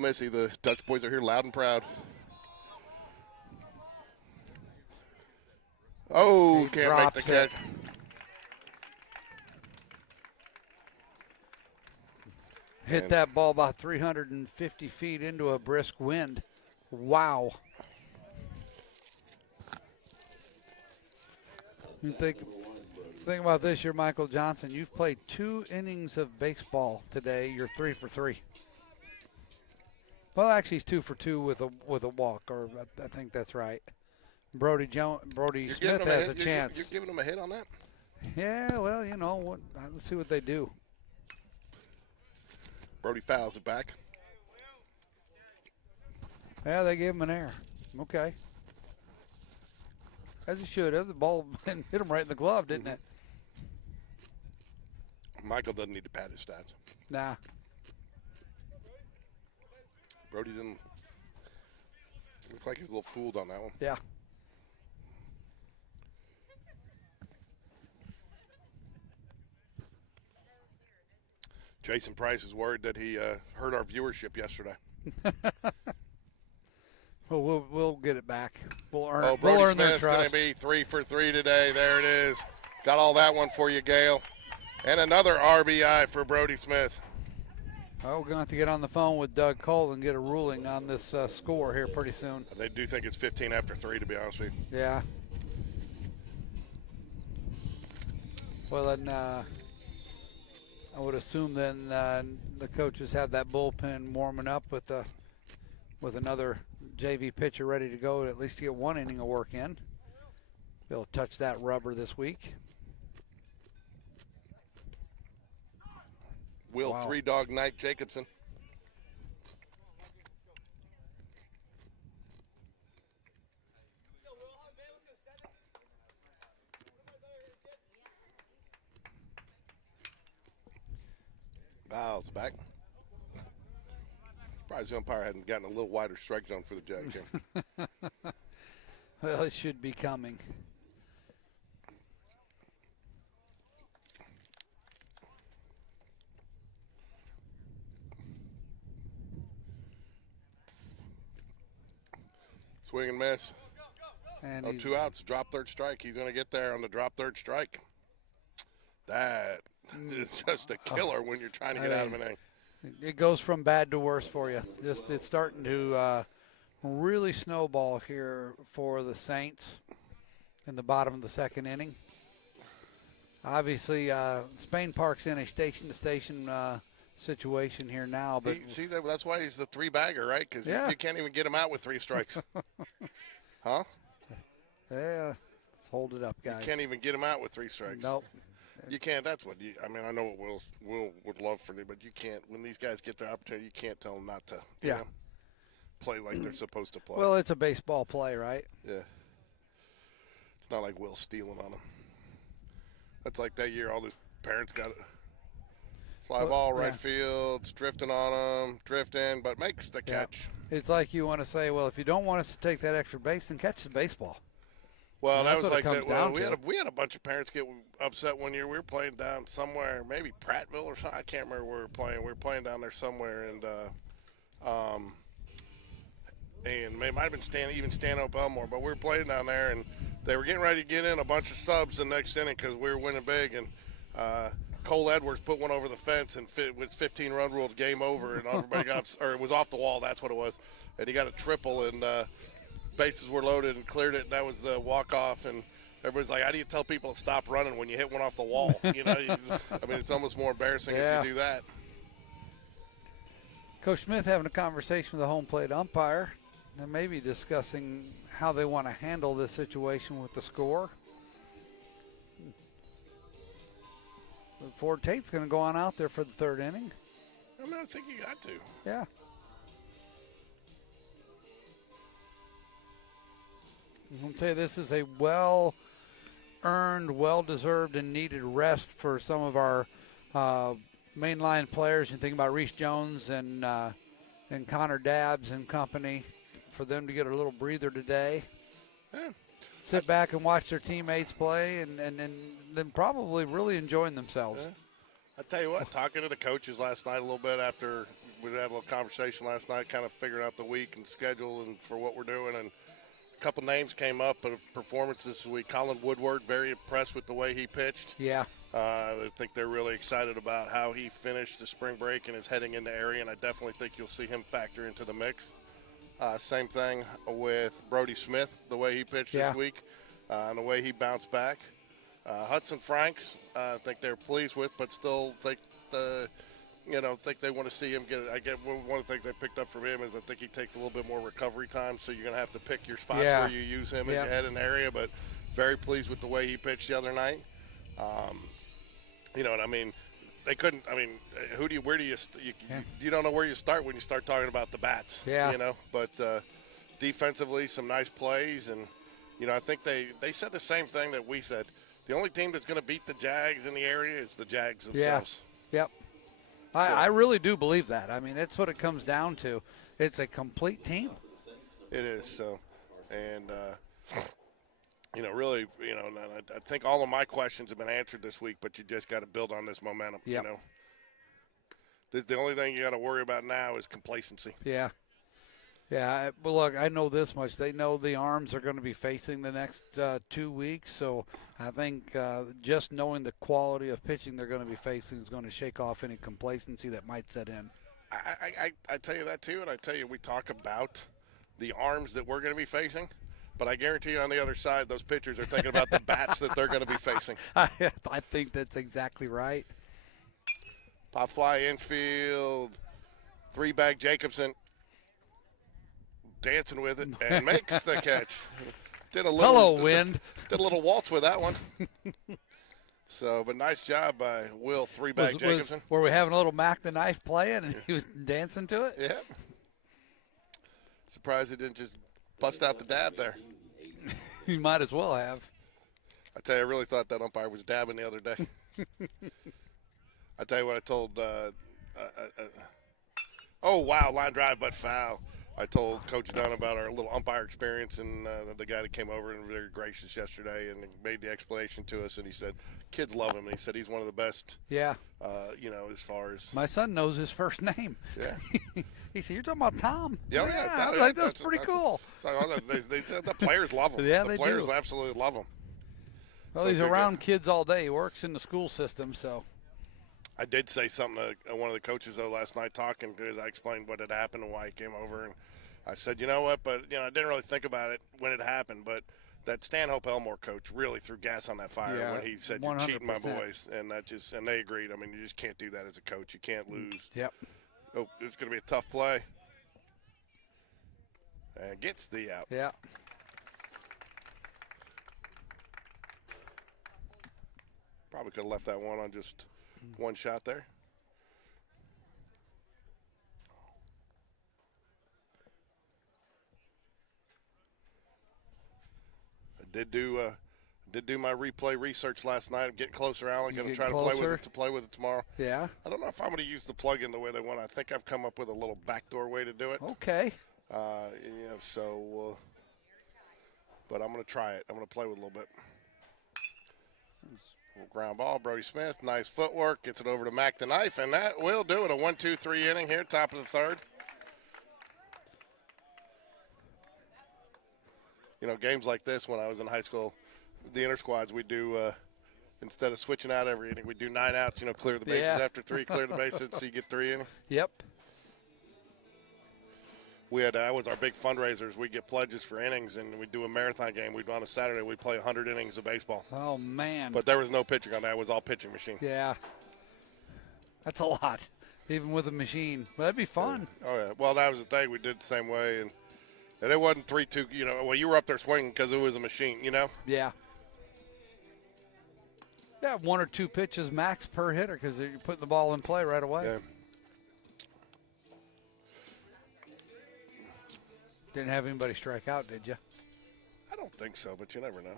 Missy the Dutch boys are here loud and proud. Oh, can't make the catch. Hit that ball about 350 feet into a brisk wind. Wow. You think about this, you're Michael Johnson. You've played 2 innings of baseball today. You're 3 for 3. Well, actually, he's 2 for 2 with a walk, or I think that's right. Brody Smith has a chance. You're giving him a hit on that? Yeah, well, you know, let's see what they do. Brody fouls it back. Yeah, they gave him an error. Okay. As he should have. The ball hit him right in the glove, didn't it? Michael doesn't need to pad his stats. Nah. Brody didn't look like he was a little fooled on that one. Yeah. Jason Price is worried that he hurt our viewership yesterday. Well, we'll get it back. We'll earn. Oh, Brody Brody Smith's going to be 3 for 3 today. There it is. Got all that one for you, Gail. And another RBI for Brody Smith. Oh, we're going to have to get on the phone with Doug Cole and get a ruling on this score here pretty soon. They do think it's 15 after 3, to be honest with you. Yeah. Well, then I would assume then the coaches have that bullpen warming up with another JV pitcher ready to go to at least get 1 inning of work in. They'll touch that rubber this week. Will Wow. 3-Dog Knight Jacobson. Fouls back. Surprised the umpire hadn't gotten a little wider strike zone for the Jags here. Well, it should be coming. Swing and miss. And 2 outs, drop third strike. He's going to get there on the drop third strike. That is just a killer when you're trying to get out of an inning. It goes from bad to worse for you. It's starting to really snowball here for the Saints in the bottom of the second inning. Obviously, Spain Park's in a station-to-station situation here now. But see, that's why he's the 3-bagger, right? Because yeah. you can't even get him out with 3 strikes. Huh? Yeah, let's hold it up, guys. You can't even get him out with 3 strikes. Nope. You can't. That's what I mean, I know what Will would love for me, but you can't. When these guys get their opportunity, you can't tell them not to you know, play like they're supposed to play. Well, it's a baseball play, right? Yeah. It's not like Will's stealing on them. That's like that year all these parents got it. Fly ball, right field, it's drifting on them, drifting, but makes the catch. It's like you want to say, well, if you don't want us to take that extra base, then catch the baseball. Well, that was like that. Well, we had a bunch of parents get upset one year. We were playing down somewhere, maybe Prattville or something. I can't remember where we were playing. We were playing down there somewhere, and it might have been Stanhope Elmore, but we were playing down there, and they were getting ready to get in a bunch of subs the next inning because we were winning big, and Cole Edwards put one over the fence, and with 15-run rule, game over, and everybody got or it was off the wall. That's what it was, and he got a triple, and bases were loaded and cleared it, and that was the walk-off, and everybody's like, how do you tell people to stop running when you hit one off the wall? I mean, it's almost more embarrassing if you do that. Coach Smith having a conversation with the home plate umpire and maybe discussing how they want to handle this situation with the score. Ford Tate's going to go on out there for the third inning. I mean, I think you got to. Yeah. I'm going to say this is a well-earned, well-deserved, and needed rest for some of our mainline players. You think about Reese Jones and Connor Dabbs and company, for them to get a little breather today. Yeah. Sit back and watch their teammates play and then probably really enjoying themselves. Yeah. I tell you what, talking to the coaches last night a little bit after we had a little conversation last night, kind of figuring out the week and schedule and for what we're doing, and a couple names came up of performances this week. Colin Woodward, very impressed with the way he pitched. Yeah. I think they're really excited about how he finished the spring break and is heading into area, and I definitely think you'll see him factor into the mix. Same thing with Brody Smith, the way he pitched this week, and the way he bounced back. Hudson Franks, I think they're pleased with, but still think they want to see him get it. One of the things I picked up from him is I think he takes a little bit more recovery time, so you're going to have to pick your spots where you use him as you head in the area, but very pleased with the way he pitched the other night. And I mean, they couldn't. I mean, you don't know where you start when you start talking about the bats. Yeah. But defensively, some nice plays, and I think they said the same thing that we said. The only team that's going to beat the Jags in the area is the Jags themselves. Yeah. Yep. I really do believe that. I mean, that's what it comes down to. It's a complete team. It is. So, and really, I think all of my questions have been answered this week, but you just got to build on this momentum. Yep. The only thing you got to worry about now is complacency. Yeah. Yeah, but look, I know this much. They know the Arms are going to be facing the next 2 weeks, so I think just knowing the quality of pitching they're going to be facing is going to shake off any complacency that might set in. I tell you that too, and I tell you we talk about the Arms that we're going to be facing, but I guarantee you on the other side, those pitchers are thinking about the bats that they're going to be facing. I think that's exactly right. Pop fly infield, 3-bag Jacobson. Dancing with it and makes the catch. Hello, wind. Did a little waltz with that one. But nice job by Will 3-bag Jacobson. Were we having a little Mac the Knife playing and he was dancing to it? Yeah. Surprised he didn't just bust out the dab there. He might as well have. I tell you, I really thought that umpire was dabbing the other day. I tell you what, I told Oh, wow, line drive, but foul. I told Coach Dunn about our little umpire experience, and the guy that came over and was very gracious yesterday and made the explanation to us, and he said kids love him. And he said he's one of the best. Yeah. As far as my son knows his first name. Yeah. He said, "You're talking about Tom?" Yeah. I was like, that's pretty cool. They said the players love him. Yeah, the they players do. absolutely love him. Well, he's around kids all day. He works in the school system, so. I did say something to one of the coaches though last night talking because I explained what had happened and why he came over, and I said, you know what, but I didn't really think about it when it happened, but that Stanhope Elmore coach really threw gas on that fire when he said 100%. You're cheating my boys, and and they agreed. I mean, you just can't do that as a coach. You can't lose. Yep. Oh, it's going to be a tough play, and gets the out. Yeah. Probably could have left that one on just one shot there. I did do my replay research last night. I'm getting closer, Alan. Going to try to play with it tomorrow. Yeah. I don't know if I'm going to use the plug-in the way they want. I think I've come up with a little backdoor way to do it. Okay. But I'm going to try it. I'm going to play with it a little bit. Ground ball, Brody Smith, nice footwork, gets it over to Mac the Knife, and that will do it. A 1-2-3 inning here, top of the third. Games like this when I was in high school, the inter squads, we do, instead of switching out every inning, we do 9 outs, clear the bases after 3, clear the bases so you get 3 innings. Yep. That was our big fundraisers. We get pledges for innings, and we do a marathon game. On a Saturday, we'd play 100 innings of baseball. Oh, man. But there was no pitching on that. It was all pitching machine. Yeah. That's a lot, even with a machine. But that'd be fun. Yeah. Oh, yeah. Well, that was the thing. We did the same way, and it wasn't 3-2. You were up there swinging because it was a machine, Yeah. Yeah, 1 or 2 pitches max per hitter because you're putting the ball in play right away. Yeah. Didn't have anybody strike out, did you? I don't think so, but you never know.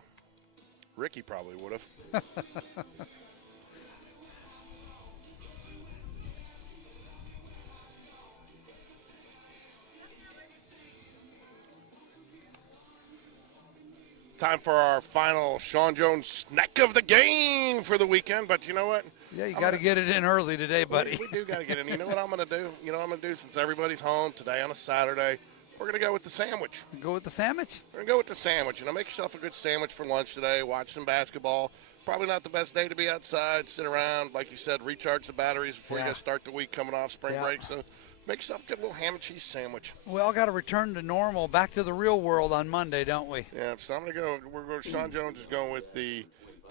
Ricky probably would have. Time for our final Sean Jones snack of the game for the weekend, but you know what? Yeah, you got to get it in early today, buddy. We do got to get in. You know what I'm going to do? Since everybody's home today on a Saturday, we're going to go with the sandwich. Go with the sandwich? We're going to go with the sandwich. Make yourself a good sandwich for lunch today. Watch some basketball. Probably not the best day to be outside, sit around, like you said, recharge the batteries before you got to start the week coming off spring break. So make yourself a good little ham and cheese sandwich. We all got to return to normal, back to the real world on Monday, don't we? Yeah, so I'm going to go. We're going. Sean Jones is going with the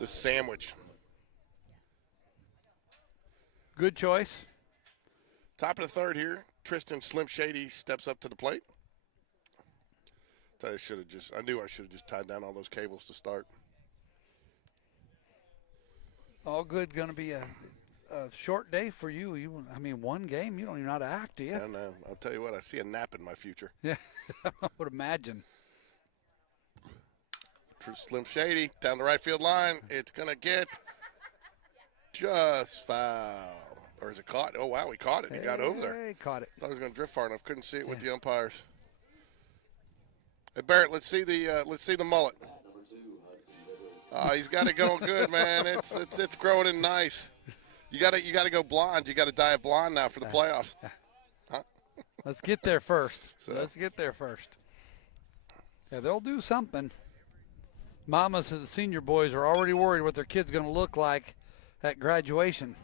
sandwich. Good choice. Top of the third here. Tristan Slim Shady steps up to the plate. I knew I should have just tied down all those cables to start. All good. Going to be a short day for you. One game. You don't even know how to act, do you? I know. I'll tell you what. I see a nap in my future. Yeah, I would imagine. Slim Shady down the right field line. It's going to get just foul. Or is it caught? Oh, wow, he caught it. He got over there. He caught it. Thought he was going to drift far enough. Couldn't see it with the umpires. Hey, Barrett, let's see the mullet. He's got it going good, man. It's growing in nice. You got to go blonde. You got to dye it blonde now for the playoffs. Huh? Let's get there first. Yeah, they'll do something. Mamas and the senior boys are already worried what their kid's going to look like at graduation.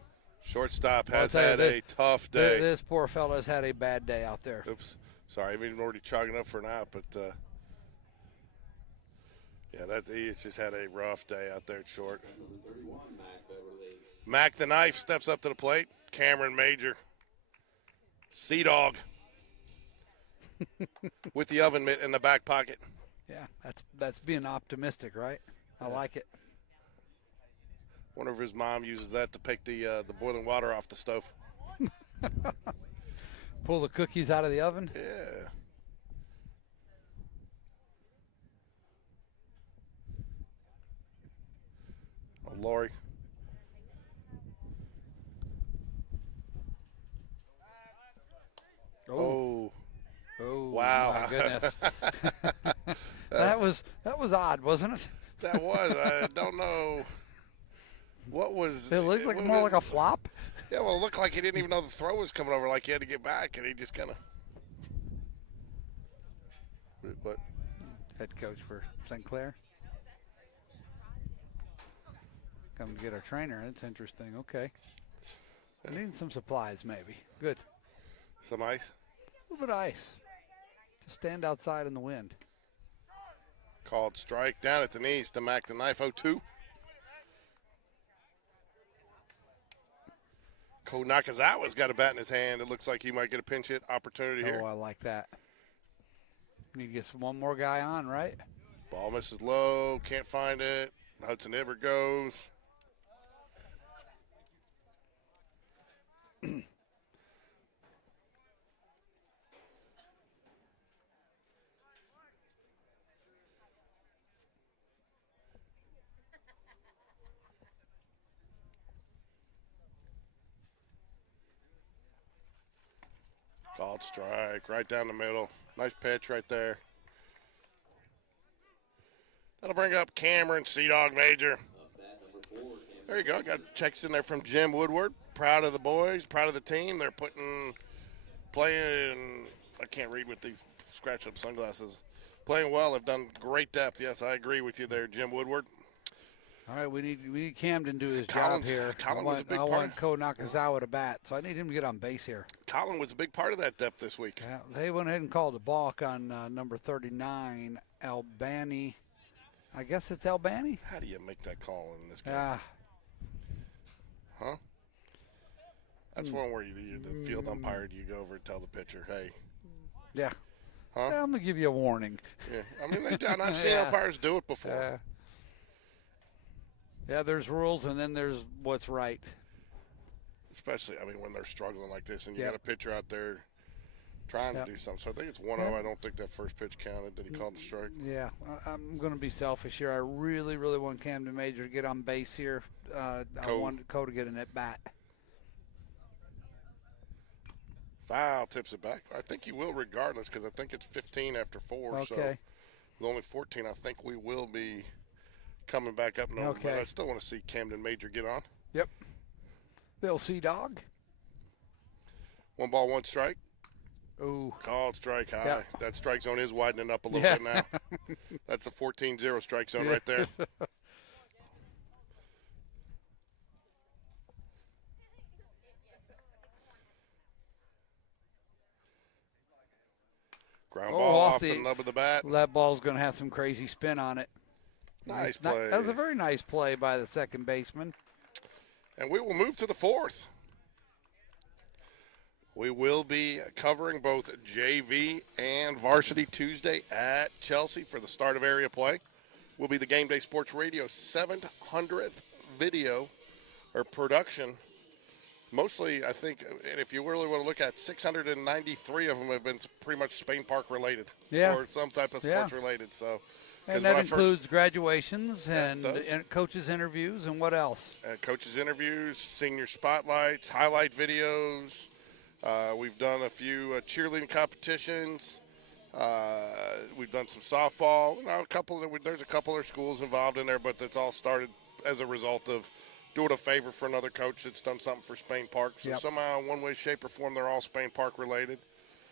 Shortstop has had a tough day. This poor fella has had a bad day out there. Oops. Sorry, I've been already chalking up for an out, but he's just had a rough day out there at short. Mac the Knife steps up to the plate. Cameron Major. Sea Dog. With the oven mitt in the back pocket. Yeah, that's being optimistic, right? I like it. Wonder if his mom uses that to pick the boiling water off the stove. Pull the cookies out of the oven? Yeah. Oh, Lori. Wow. My goodness. that was odd, wasn't it? That was. I don't know. What was it? Looked like more like a flop. Yeah, well, it looked like he didn't even know the throw was coming over, like he had to get back, and he just kind of. What? Head coach for St. Clair. Come to get our trainer. That's interesting. Okay. Needing some supplies, maybe. Good. Some ice? A little bit of ice. Just stand outside in the wind. Called strike down at the knees to Mac the Knife 0-2. Ko Nakazawa's got a bat in his hand. It looks like he might get a pinch hit opportunity here. Oh, I like that. Need to get one more guy on, right? Ball misses low. Can't find it. Hudson Ever goes. Called strike right down the middle. Nice pitch right there. That'll bring up Cameron Sea-Dog Major. There you go. Got checks in there from Jim Woodward. Proud of the boys, proud of the team. They're playing, I can't read with these scratched up sunglasses. Playing well. They've done great depth. Yes, I agree with you there, Jim Woodward. All right, we need Camden to do his job here. Colin was a big I part. want Ko Nakazawa to bat, so I need him to get on base here. Colin was a big part of that depth this week. Yeah, they went ahead and called a balk on number 39, Albany. I guess it's Albany? How do you make that call in this game? Huh? That's one where you're the field umpire. You go over and tell the pitcher, hey. Yeah. Huh? Yeah, I'm going to give you a warning. Yeah. I mean, I've seen umpires do it before. Yeah, there's rules, and then there's what's right. Especially, I mean, when they're struggling like this, and you got a pitcher out there trying to do something. So I think it's 1-0. I don't think that first pitch counted that he called the strike. Yeah, I'm going to be selfish here. I really, really want Camden Major to get on base here. I want Ko to get an at-bat. Foul, tips it back. I think he will regardless because I think it's 15 after 4. Okay. So with only 14, I think we will be coming back up. No, okay. But I still want to see Camden Major get on. Yep. Bill Sea-Dog. 1 ball, 1 strike. Ooh. Called strike high. Yep. That strike zone is widening up a little bit now. That's the 14-0 strike zone right there. Ground ball off the nub of the bat. That ball's going to have some crazy spin on it. Nice play. That was a very nice play by the second baseman. And we will move to the 4th. We will be covering both JV and Varsity Tuesday at Chelsea for the start of area play. Will be the Game Day Sports Radio 700th video or production. Mostly, I think, and if you really want to look at 693 of them have been pretty much Spain Park related, or some type of sports related. So, and that includes graduations and coaches' interviews and what else? Coaches' interviews, senior spotlights, highlight videos. We've done a few cheerleading competitions. We've done some softball. There's a couple of schools involved in there, but that's all started as a result of doing a favor for another coach that's done something for Spain Park. So somehow, in one way, shape, or form, they're all Spain Park related.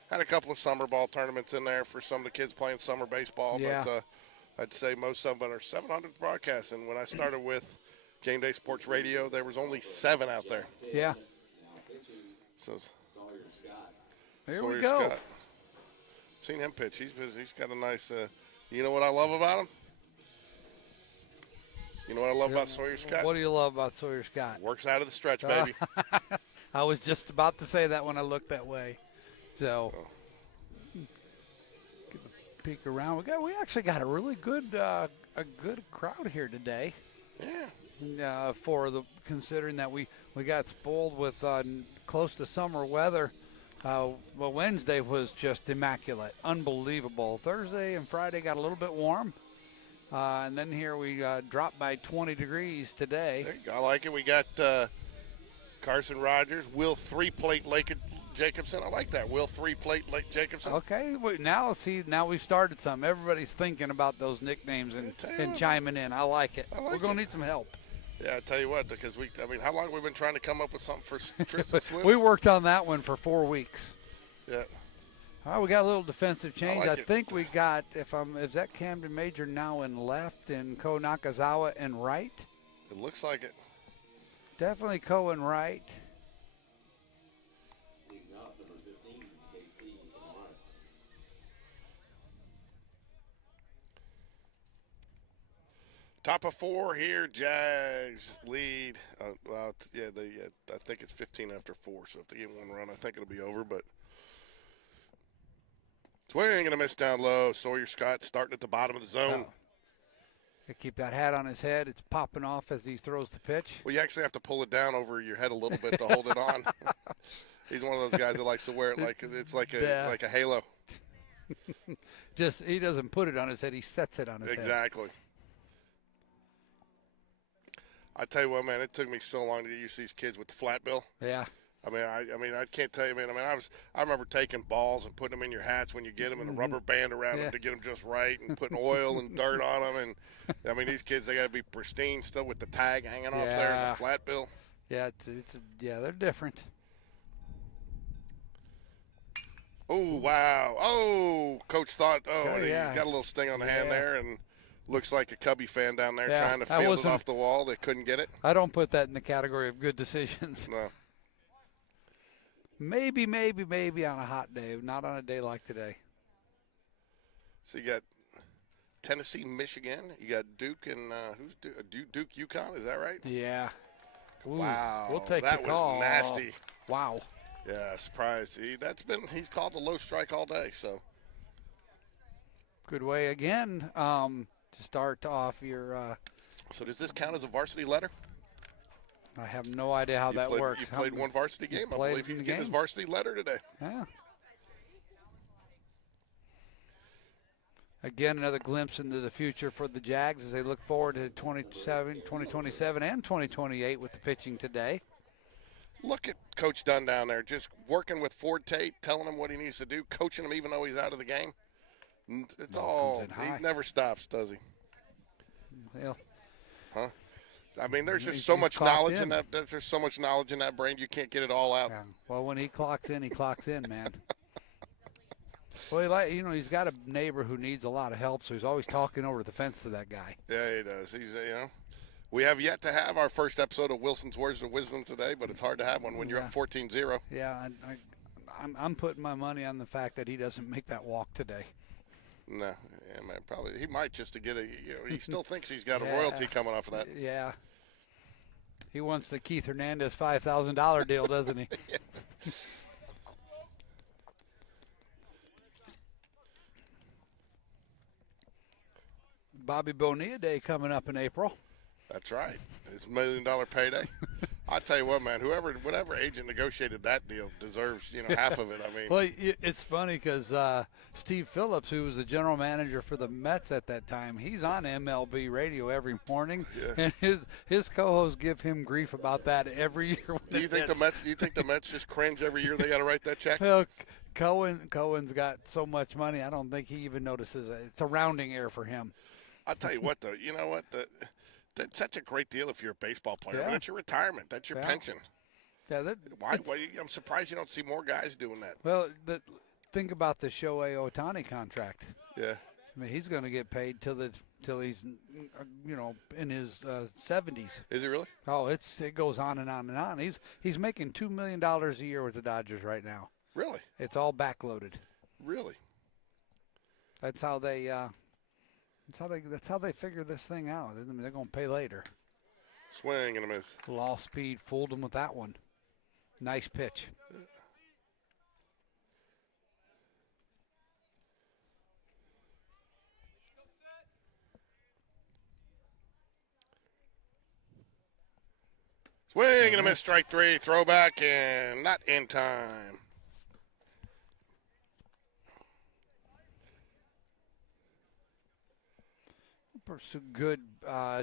Had a couple of summer ball tournaments in there for some of the kids playing summer baseball. Yeah. But I'd say most of them are 700th broadcasts. And when I started with Game Day Sports Radio, there was only 7 out there. Yeah. So here Sawyer we go. Scott. Seen him pitch. He's got a nice. You know what I love about him? You know what I love about Sawyer Scott? What do you love about Sawyer Scott? Works out of the stretch, baby. I was just about to say that when I looked that way. So, get a peek around. We actually got a really good good crowd here today. Yeah. Considering that we got spoiled with close to summer weather. Wednesday was just immaculate, unbelievable. Thursday and Friday got a little bit warm. And then here we dropped by 20 degrees today. I like it. We got Carson Rogers, Will 3-plate Jacobson. I like that. Will 3-plate Lake Jacobson. Okay, now we've started some. Everybody's thinking about those nicknames and chiming in. I like it. We're going to need some help. Yeah, I tell you what, because how long have we been trying to come up with something for Tristan Slim? We worked on that one for 4 weeks. Yeah. All right, we got a little defensive change. I like think we got, is that Camden Major now in left and Ko Nakazawa in right? It looks like it. Definitely Ko in right. Top of 4 here, Jags lead. I think it's 15 after 4, so if they get one run, I think it'll be over, but swing and a miss down low. Sawyer Scott starting at the bottom of the zone. Keep that hat on his head. It's popping off as he throws the pitch. Well, you actually have to pull it down over your head a little bit to hold it on. He's one of those guys that likes to wear it like it's like a halo. Just he doesn't put it on his head. He sets it on his head. Exactly. I tell you what, man, it took me so long to get used to these kids with the flat bill. Yeah. I mean, I can't tell you, man. I remember taking balls and putting them in your hats when you get them, and a rubber band around them to get them just right, and putting oil and dirt on them. And I mean, these kids, they got to be pristine still with the tag hanging off there and the flat bill. Yeah, they're different. Oh wow! Oh, coach thought, he got a little sting on the hand there, and looks like a Cubby fan down there trying to field it off the wall. They couldn't get it. I don't put that in the category of good decisions. No. Maybe on a hot day, not on a day like today. So you got Tennessee, Michigan. You got Duke and who's Duke, UConn? Is that right? Yeah. Ooh, wow. We'll take that the call. Was nasty. Wow. Yeah, surprised. He's called a low strike all day. So good way again to start off your. So does this count as a varsity letter? I have no idea how that works. You played one varsity game. I believe he's getting his varsity letter today. Yeah. Again, another glimpse into the future for the Jags as they look forward to 2027 and 2028 with the pitching today. Look at Coach Dunn down there, just working with Ford Tate, telling him what he needs to do, coaching him even though he's out of the game. It's all – he never stops, does he? Well. Huh? I mean, there's just so much knowledge in that. There's so much knowledge in that brain. You can't get it all out. Yeah. Well, when he clocks in, man. Well, he's got a neighbor who needs a lot of help, so he's always talking over the fence to that guy. Yeah, he does. He's, we have yet to have our first episode of Wilson's Words of Wisdom today, but it's hard to have one when you're up 14-0. Yeah, I'm putting my money on the fact that he doesn't make that walk today. No, yeah, man, probably he might just to get he still thinks he's got a royalty coming off of that. Yeah. He wants the Keith Hernandez $5,000 deal, doesn't he? Yeah. Bobby Bonilla Day coming up in April. That's right. It's $1 million payday. I tell you what, man. Whatever agent negotiated that deal deserves, half of it. I mean, well, it's funny because Steve Phillips, who was the general manager for the Mets at that time, he's on MLB radio every morning, and his co-hosts give him grief about that every year. Do you think the Mets just cringe every year they got to write that check? Well, Cohen's got so much money, I don't think he even notices it. It's a rounding error for him. I'll tell you what, though. You know what? That's such a great deal if you're a baseball player. Yeah. That's your retirement. That's your pension. Yeah. I'm surprised you don't see more guys doing that. Well, think about the Shohei Ohtani contract. Yeah. I mean, he's going to get paid till he's, in his 70s. Is he really? Oh, it goes on and on and on. He's making $2 million a year with the Dodgers right now. Really? It's all backloaded. Really? That's how they. That's how they figure this thing out. I mean, they're going to pay later. Swing and a miss. Lost speed, fooled him with that one. Nice pitch. Swing and a miss, strike 3, throwback, and not in time. It's a good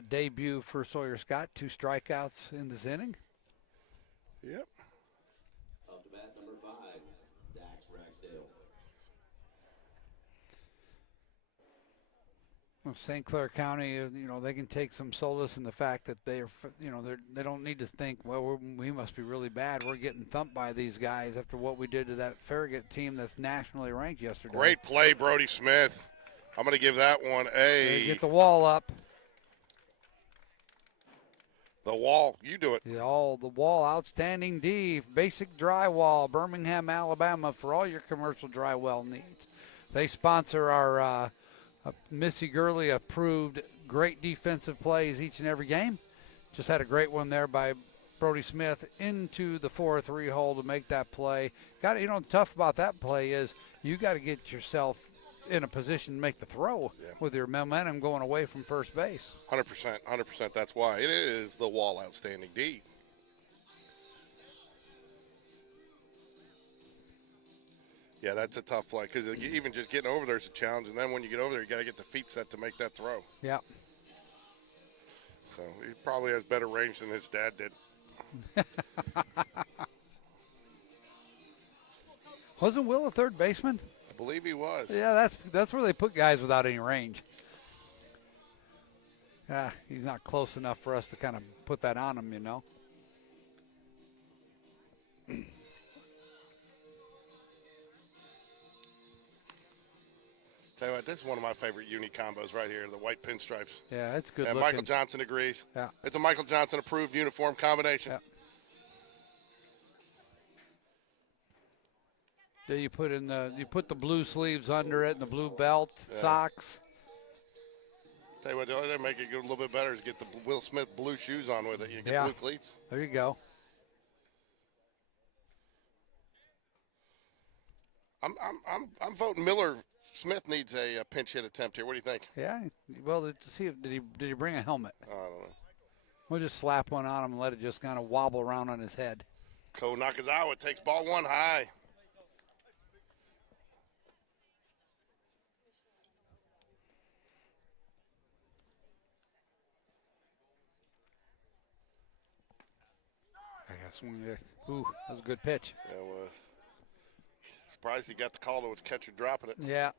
debut for Sawyer Scott. 2 strikeouts in this inning. Yep. Up to bat, number 5, With St. Clair County, they can take some solace in the fact that they don't need to think, well, we must be really bad. We're getting thumped by these guys after what we did to that Farragut team that's nationally ranked yesterday. Great play, Brody Smith. I'm going to give that one a. Get the wall up. The wall. You do it. The wall. Outstanding D. Basic Drywall, Birmingham, Alabama, for all your commercial drywall needs. They sponsor our Missy Gurley approved great defensive plays each and every game. Just had a great one there by Brody Smith into the 4-3 hole to make that play. Tough about that play is you got to get yourself in a position to make the throw with your momentum going away from first base. 100%. That's why it is the wall. Outstanding D. Yeah, that's a tough play because even just getting over there is a challenge. And then when you get over there, you got to get the feet set to make that throw. Yeah. So he probably has better range than his dad did. Wasn't Will a third baseman? I believe he was. Yeah, that's where they put guys without any range. He's not close enough for us to kind of put that on him, Tell you what, this is one of my favorite uni combos right here, the white pinstripes. Yeah, it's good looking. Michael Johnson agrees. Yeah. It's a Michael Johnson approved uniform combination. Yeah. You put the blue sleeves under it and the blue belt, socks. Tell you what, the only thing that make it go a little bit better is get the Will Smith blue shoes on with it. You get blue cleats. There you go. I'm voting Miller. Smith needs a pinch hit attempt here. What do you think? Yeah. Well, to see did he bring a helmet? I don't know. We'll just slap one on him and let it just kind of wobble around on his head. Ko Nakazawa takes ball one high. I got swing there. Ooh, that was a good pitch. Yeah, it was. Surprised he got the call to his catcher dropping it. Yeah.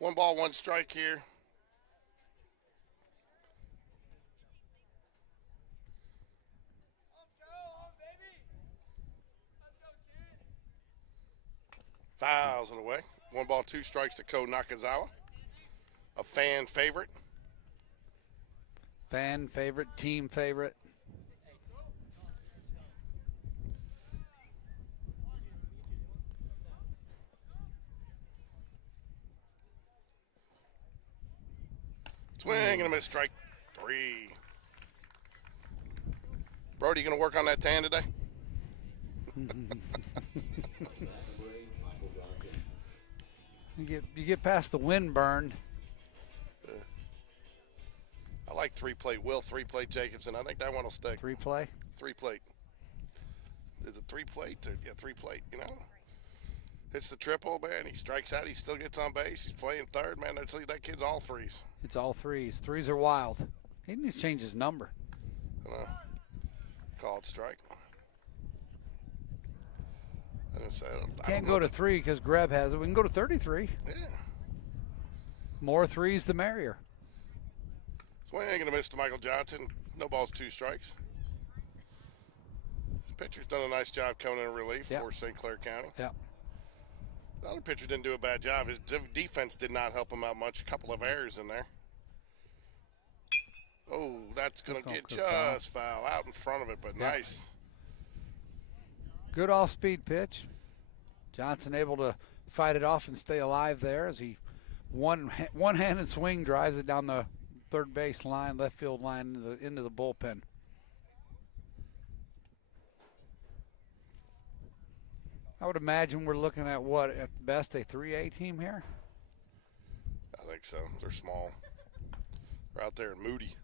1 ball, 1 strike here. Fouls it away. 1 ball, 2 strikes to Ko Nakazawa. A fan favorite. Fan favorite, team favorite. Swing and a miss, strike 3. Brody, you going to work on that tan today? You get past the wind burn. I like 3-plate Will, 3-plate Jacobson. I think that one will stick. 3-play? 3-plate. Is it 3-plate? Yeah, 3-plate, Hits the triple, man. He strikes out. He still gets on base. He's playing third, man. That kid's all 3s. It's all 3s. 3s are wild. He needs to change his number. Called strike. Can't go to 3 because Greb has it. We can go to 33. Yeah. More 3s, the merrier. Swing and a miss to Michael Johnson. No balls, 2 strikes. This pitcher's done a nice job coming in relief for St. Clair County. Yeah. The other pitcher didn't do a bad job. His defense did not help him out much. A couple of errors in there. Oh, that's going to get just foul out in front of it, but nice. Good off-speed pitch. Johnson able to fight it off and stay alive there as he one-handed swing drives it down the third base line, left field line into the bullpen. I would imagine we're looking at at best a 3A team here? I think so. They're small. They're out there in Moody.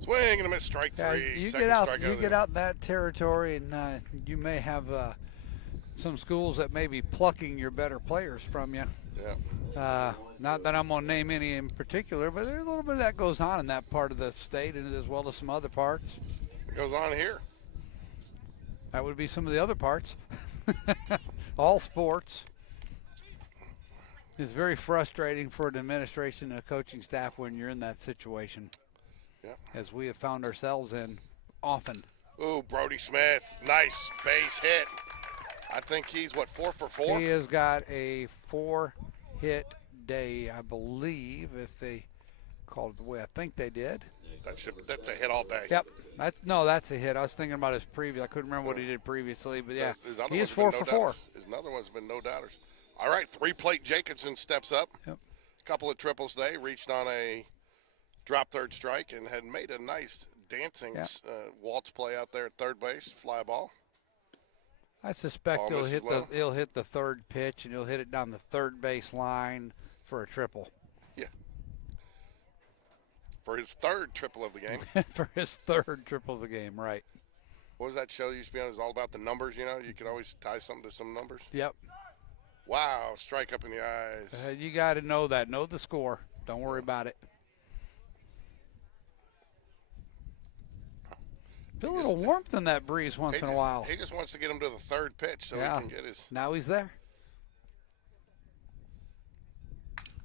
Swing and a miss, strike 3. You get out in that territory, and you may have some schools that may be plucking your better players from you. Yeah. Not that I'm going to name any in particular, but there's a little bit of that goes on in that part of the state and as well as some other parts. It goes on here. That would be some of the other parts. All sports. It's very frustrating for an administration and a coaching staff when you're in that situation. Yeah. As we have found ourselves in often. Ooh, Brody Smith. Nice base hit. I think he's, 4 for 4? He has got a 4-hit day, I believe, if they called it the way I think they did. That's a hit all day. Yep. That's a hit. I was thinking about his previous. I couldn't remember what he did previously, but yeah, he is 4 for 4. His other one's been no doubters. All right, 3-plate Jacobson steps up. Yep. Couple of triples today. Reached on a drop third strike and had made a nice dancing waltz play out there at third base. Fly ball. I suspect he'll hit the third pitch and he'll hit it down the third base line for a triple. Yeah. For his third triple of the game. For his third triple of the game, right. What was that show you used to be on? It was all about the numbers, you know? You could always tie something to some numbers. Yep. Wow, strike up in the eyes. You got to know that. Know the score. Don't worry about it. Feel a little warmth in that breeze once in a while. He just wants to get him to the third pitch so he can get his. Now he's there.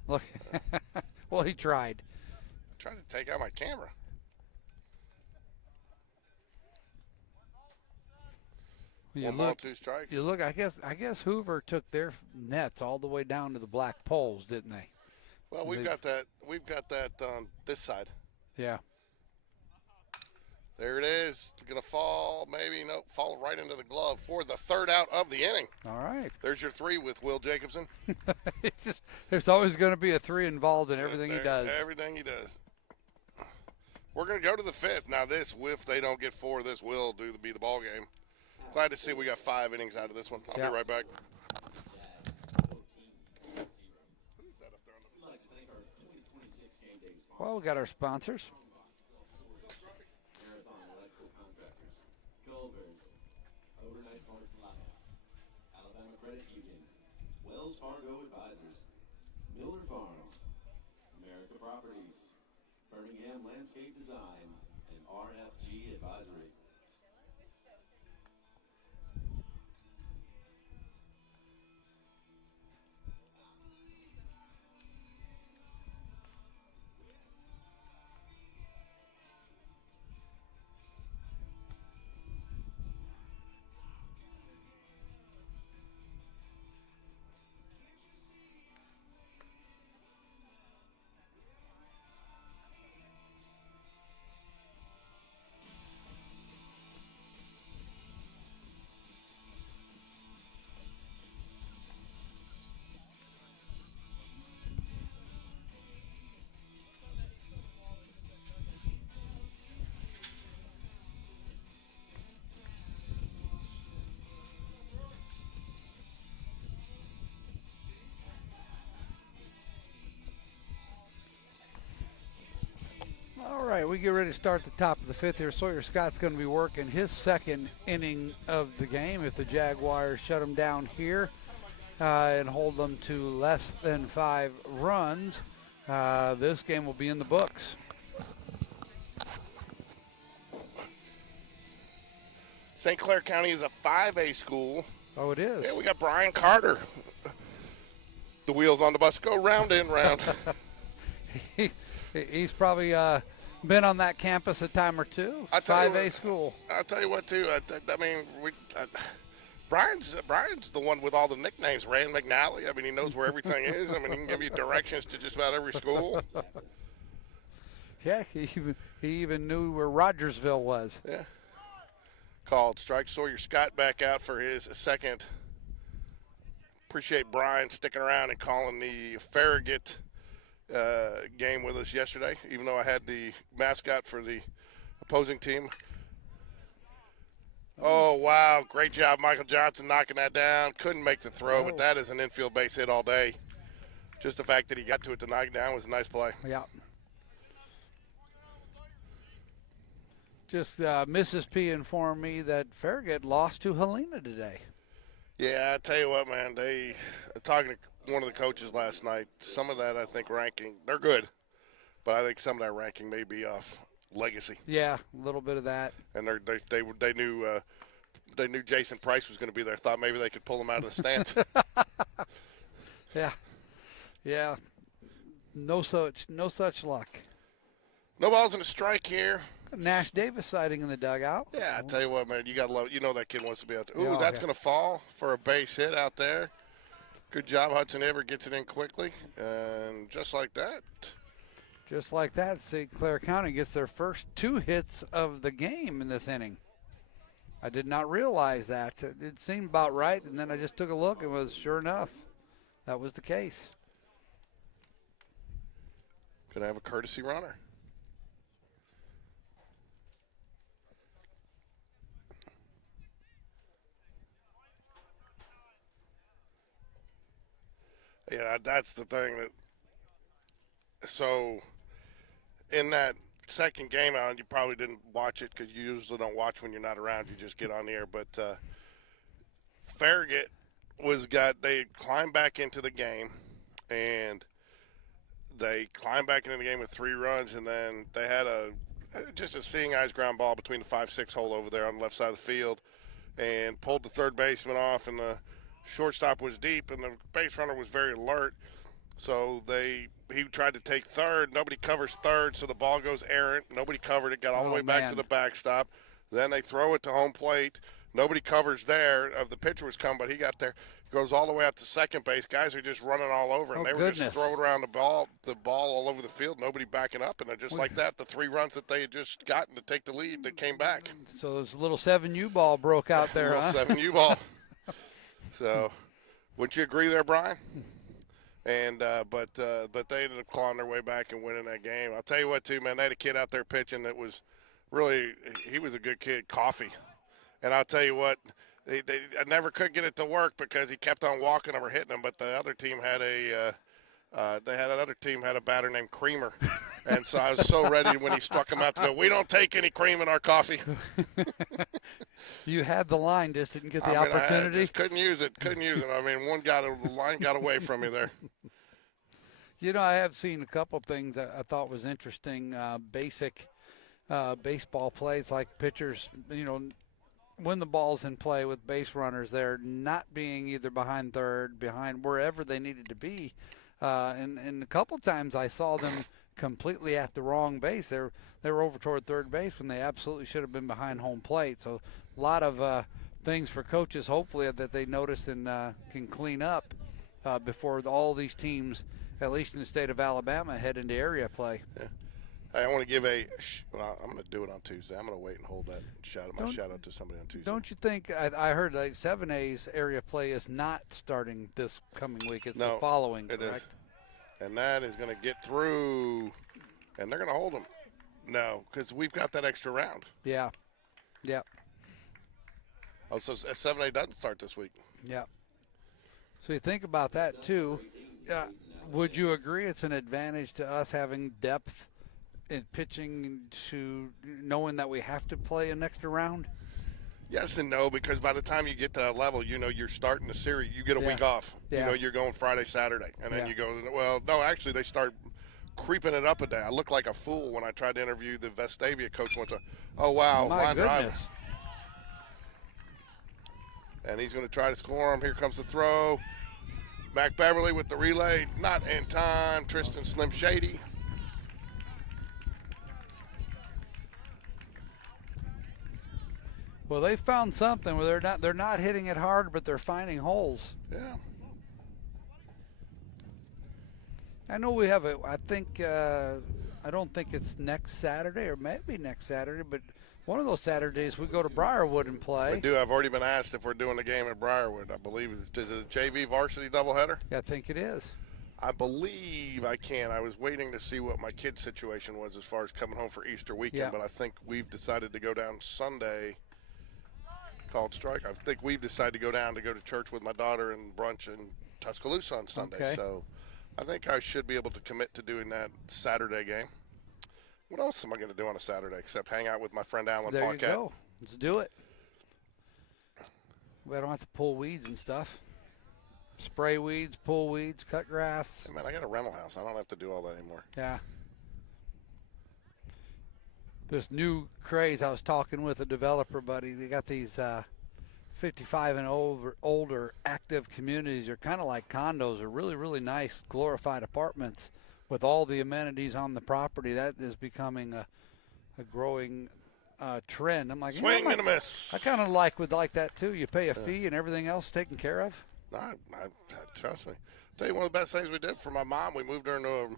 Look. Well, he tried. I tried to take out my camera. One ball, 2 strikes. You look. I guess Hoover took their nets all the way down to the black poles, didn't they? Well, we've got that on this side. Yeah. There it is. It's going to fall, fall right into the glove for the third out of the inning. All right. There's your 3 with Will Jacobson. It's just, there's always going to be a 3 involved in everything he does. Everything he does. We're going to go to the 5th. Now this, if they don't get 4, this will be the ball game. Glad to see we got 5 innings out of this one. I'll be right back. Well, we got our sponsors. Wells Fargo Advisors, Miller Farms, America Properties, Birmingham Landscape Design, and RFG Advisory. All right, we get ready to start the top of the 5th here. Sawyer Scott's going to be working his second inning of the game if the Jaguars shut them down here and hold them to less than 5 runs. This game will be in the books. St. Clair County is a 5A school. Oh, it is? Yeah, we got Brian Carter. The wheels on the bus go round and round. He's probably been on that campus a time or two. 5A school. I'll tell you what, too. Brian's the one with all the nicknames. Rand McNally. I mean, he knows where everything is. I mean, he can give you directions to just about every school. Yeah, he even knew where Rogersville was. Yeah. Called strike. Sawyer Scott back out for his second. Appreciate Brian sticking around and calling the Farragut game with us yesterday, even though I had the mascot for the opposing team. Oh, wow. Great job, Michael Johnson, knocking that down. Couldn't make the throw, but that is an infield base hit all day. Just the fact that he got to it to knock it down was a nice play. Yeah. Just Mrs. P informed me that Farragut lost to Helena today. Yeah, I tell you what, man. They talking to one of the coaches last night. Some of that, I think, ranking, they're good, but I think some of that ranking may be off legacy. Yeah, a little bit of that. And they knew Jason Price was going to be there. Thought maybe they could pull him out of the stands. Yeah. No such luck. No balls and a strike here. Nash Davis sighting in the dugout. Yeah, I tell you what, man, you got to love. You know that kid wants to be out there. Ooh, Yeah, that's yeah. going to fall for a base hit out there. Good job, Hudson Eber gets it in quickly, and just like that. Just like that, St. Clair County gets their first 2 hits of the game in this inning. I did not realize that. It seemed about right, and then I just took a look and was sure enough, that was the case. Gonna have a courtesy runner. Yeah, that's the thing so in that second game out, you probably didn't watch it because you usually don't watch when you're not around. You just get on the air. But Farragut they climbed back into the game, and they climbed back into the game with 3 runs, and then they had just a seeing eyes ground ball between the 5-6 hole over there on the left side of the field, and pulled the third baseman off, and the shortstop was deep, and the base runner was very alert. So he tried to take third. Nobody covers third, so the ball goes errant. Nobody covered it. Got all the way back to the backstop. Then they throw it to home plate. Nobody covers there. The pitcher was coming, but he got there. Goes all the way out to second base. Guys are just running all over, and they were just throwing around the ball all over the field. Nobody backing up, and then just like that, the 3 runs that they had just gotten to take the lead, they came back. So this little 7U ball broke out there, little 7U ball. So, wouldn't you agree there, Brian? And but they ended up clawing their way back and winning that game. I'll tell you what, too, man. They had a kid out there pitching that was really he was a good kid, Coffee. And I'll tell you what, I never could get it to work because he kept on walking them or hitting them. But the other team had a batter named Creamer, and so I was so ready when he struck him out to go, we don't take any cream in our coffee. You had the line, just didn't get the opportunity. I just couldn't use it. I mean, the line got away from me there. You know, I have seen a couple things that I thought was interesting. Basic baseball plays, like pitchers, when the ball's in play with base runners, they're not being either behind third, behind wherever they needed to be. And a couple times I saw them completely at the wrong base. They were over toward third base when they absolutely should have been behind home plate. So a lot of things for coaches, hopefully, that they notice and can clean up before all these teams, at least in the state of Alabama, head into area play. Yeah. Hey, I want to give I'm going to do it on Tuesday. I'm going to wait and hold that shout out to somebody on Tuesday. Don't you think, I heard like 7A's area play is not starting this coming week. It's the following, correct? It is. And that is going to get through, and they're going to hold them. No, because we've got that extra round. Yeah. Oh, so 7A doesn't start this week. Yeah. So you think about that, too. Would you agree it's an advantage to us having depth in pitching to knowing that we have to play an extra round? Yes and no, because by the time you get to that level, you're starting the series. You get a week off. Yeah. You're going Friday, Saturday. And then you go, well, no, actually they start creeping it up a day. I looked like a fool when I tried to interview the Vestavia coach once. Oh, wow, line drive. And he's going to try to score him. Here comes the throw. Mac Beverly with the relay. Not in time. Tristan Slim Shady. Well, they found something where they're not hitting it hard, but they're finding holes. Yeah. I know we have I don't think it's next Saturday or maybe next Saturday, but one of those Saturdays we go to Briarwood and play. We do. I've already been asked if we're doing the game at Briarwood. I believe is it a JV varsity doubleheader? Yeah, I think it is. I believe I can. I was waiting to see what my kid's situation was as far as coming home for Easter weekend, but I think we've decided to go down Sunday. Called strike. I think we've decided to go down to go to church with my daughter and brunch in Tuscaloosa on Sunday. Okay. So I think I should be able to commit to doing that Saturday game. What else am I going to do on a Saturday except hang out with my friend Alan There Paquette? you go. Let's do it. We don't have to pull weeds and stuff. Spray weeds, pull weeds, cut grass. Hey, man, I got a rental house. I don't have to do all that anymore. Yeah. This new craze, I was talking with a developer buddy. They got these 55 and older active communities. They're kind of like condos. They're really, really nice, glorified apartments with all the amenities on the property. That is becoming a growing trend. I'm like, Swing and a miss. I kind of would like that too. You pay a fee and everything else taken care of. No, trust me. I'll tell you one of the best things we did for my mom. We moved her into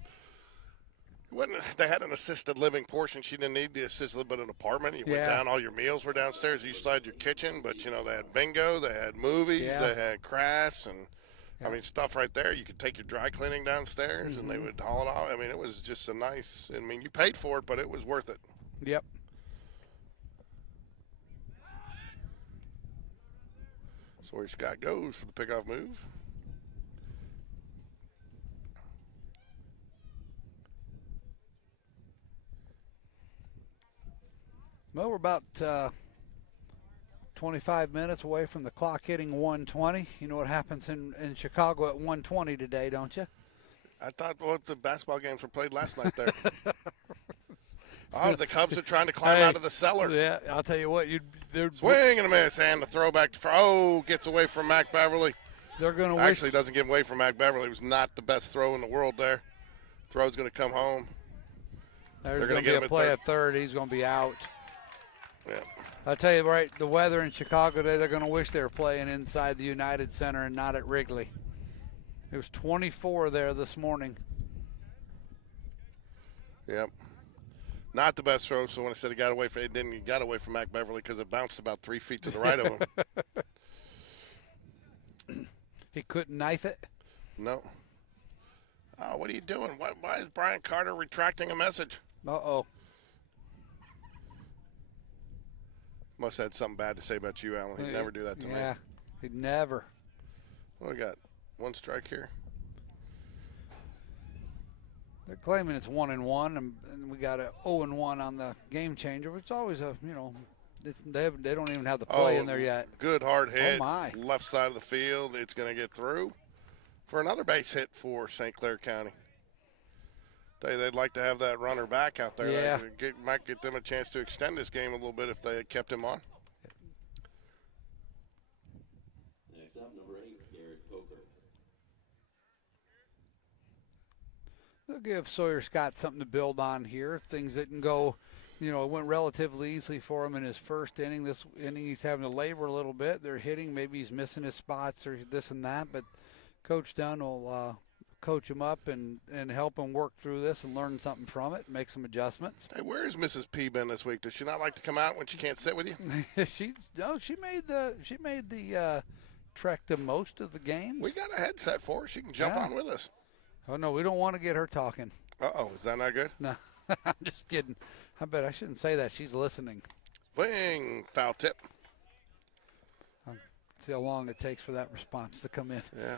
they had an assisted living portion. She didn't need the assisted living, but an apartment. You went down, all your meals were downstairs. You still had your kitchen, but, they had bingo, they had movies, they had crafts, and, I mean, stuff right there. You could take your dry cleaning downstairs, and they would haul it off. I mean, it was just a nice, you paid for it, but it was worth it. Yep. Sawyer Scott goes for the pickoff move. Well, we're about 25 minutes away from the clock hitting 1:20. You know what happens in Chicago at 1:20 today, don't you? I thought the basketball games were played last night there. The Cubs are trying to climb out of the cellar. Yeah, I'll tell you what. Swing and a miss, and the throwback gets away from Mac Beverly. They're going to Actually, doesn't get away from Mac Beverly. It was not the best throw in the world there. Throw's going to come home. There's going to be a play at third. He's going to be out. Yeah. I'll tell you right, the weather in Chicago today, they're going to wish they were playing inside the United Center and not at Wrigley. It was 24 there this morning. Yep. Not the best throw, so when I said he got away from it, he got away from Mac Beverly because it bounced about 3 feet to the right of him. He couldn't knife it? No. Oh, what are you doing? Why is Brian Carter retracting a message? Uh-oh. Must have had something bad to say about you, Alan. He'd never do that to me. Yeah, he'd never. What do we got? One strike here. They're claiming it's 1-1, and we got a 0-1 on the game changer, which is always they don't even have the play in there yet. Good hard hit. Oh, my. Left side of the field. It's going to get through for another base hit for St. Clair County. They'd like to have that runner back out there. Yeah. Might get them a chance to extend this game a little bit if they had kept him on. Next up, number 8, Garrett Coker. They'll give Sawyer Scott something to build on here. Things didn't go, it went relatively easily for him in his first inning. This inning he's having to labor a little bit. They're hitting. Maybe he's missing his spots or this and that, but Coach Dunn will coach him up and help him work through this and learn something from it, make some adjustments. Hey, where has Mrs. P been this week? Does she not like to come out when she can't sit with you? She made the trek to most of the games. We got a headset for her. She can jump on with us. Oh, no, we don't want to get her talking. Uh-oh, is that not good? No, I'm just kidding. I bet I shouldn't say that. She's listening. Swing, foul tip. See how long it takes for that response to come in. Yeah.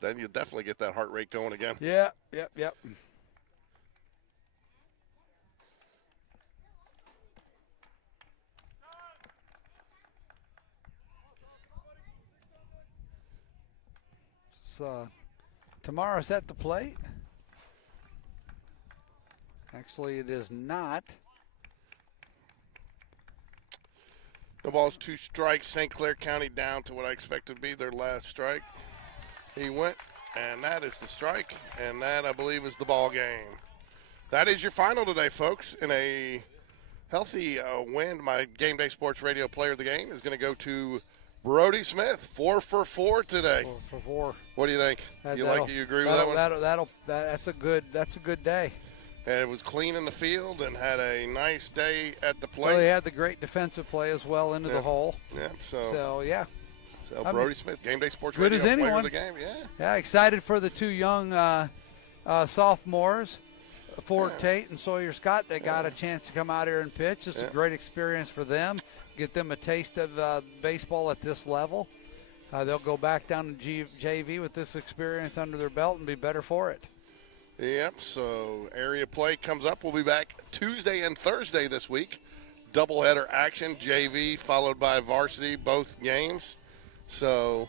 Then you'll definitely get that heart rate going again. Yeah, yep. So, tomorrow's at the plate. Actually, it is not. No balls, 2 strikes. St. Clair County down to what I expected to be their last strike. He went, and that is the strike, and that, I believe, is the ball game. That is your final today, folks. In a healthy win, my Game Day Sports Radio player of the game is going to go to Brody Smith, 4 for 4 today. 4 for 4. What do you think? You agree with that one? That's a good day. And it was clean in the field and had a nice day at the plate. Well, he had the great defensive play as well into the hole. Yeah, So yeah. So Brody Smith, Game Day Sports good Radio, as anyone. player of the game. Yeah, excited for the 2 young sophomores, Ford Tate and Sawyer Scott. They got a chance to come out here and pitch. It's a great experience for them. Get them a taste of baseball at this level. They'll go back down to JV with this experience under their belt and be better for it. Yep, so area play comes up. We'll be back Tuesday and Thursday this week. Doubleheader action, JV followed by varsity, both games. So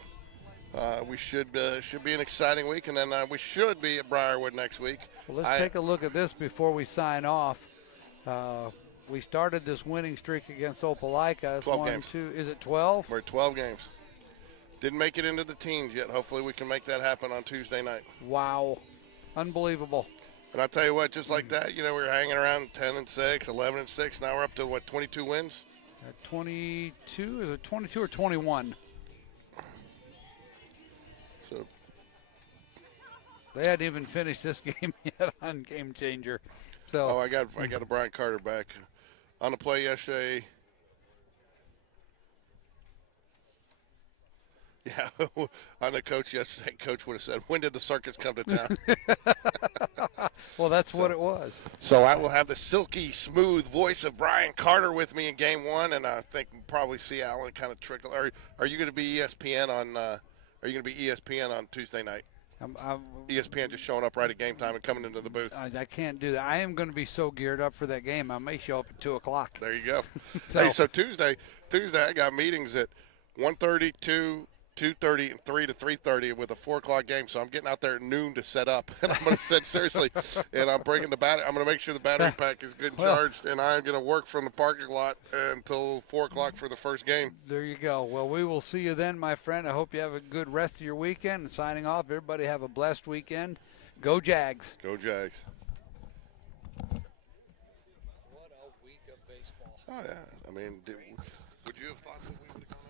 We should be an exciting week, and then we should be at Briarwood next week. Well, let's take a look at this before we sign off. We started this winning streak against Opelika. It's 12 games. Is it 12? We're at 12 games. Didn't make it into the teens yet. Hopefully we can make that happen on Tuesday night. Wow. Unbelievable. And I'll tell you what, just like that, we were hanging around 10-6, 11-6. Now we're up to, 22 wins? 22? Is it 22 or 21? So they hadn't even finished this game yet on Game Changer. So I got a Brian Carter back on the play yesterday. Yeah, on the coach yesterday, coach would have said, "When did the circus come to town?" Well, that's what it was. So I will have the silky smooth voice of Brian Carter with me in Game 1, and I think we'll probably see Alan kind of trickle. Are you going to be ESPN on? Are you going to be ESPN on Tuesday night? ESPN just showing up right at game time and coming into the booth. I can't do that. I am going to be so geared up for that game. I may show up at 2 o'clock. There you go. So Tuesday I got meetings at 1:30, 2:30, and 3 to 3:30 with a 4 o'clock game. So I'm getting out there at noon to set up. And I'm going to set seriously. And I'm bringing the battery. I'm going to make sure the battery pack is good and charged. And I'm going to work from the parking lot until 4 o'clock for the first game. There you go. Well, we will see you then, my friend. I hope you have a good rest of your weekend. And signing off, everybody have a blessed weekend. Go Jags. Go Jags. What a week of baseball. Oh, yeah. I mean, would you have thought that we would have gone?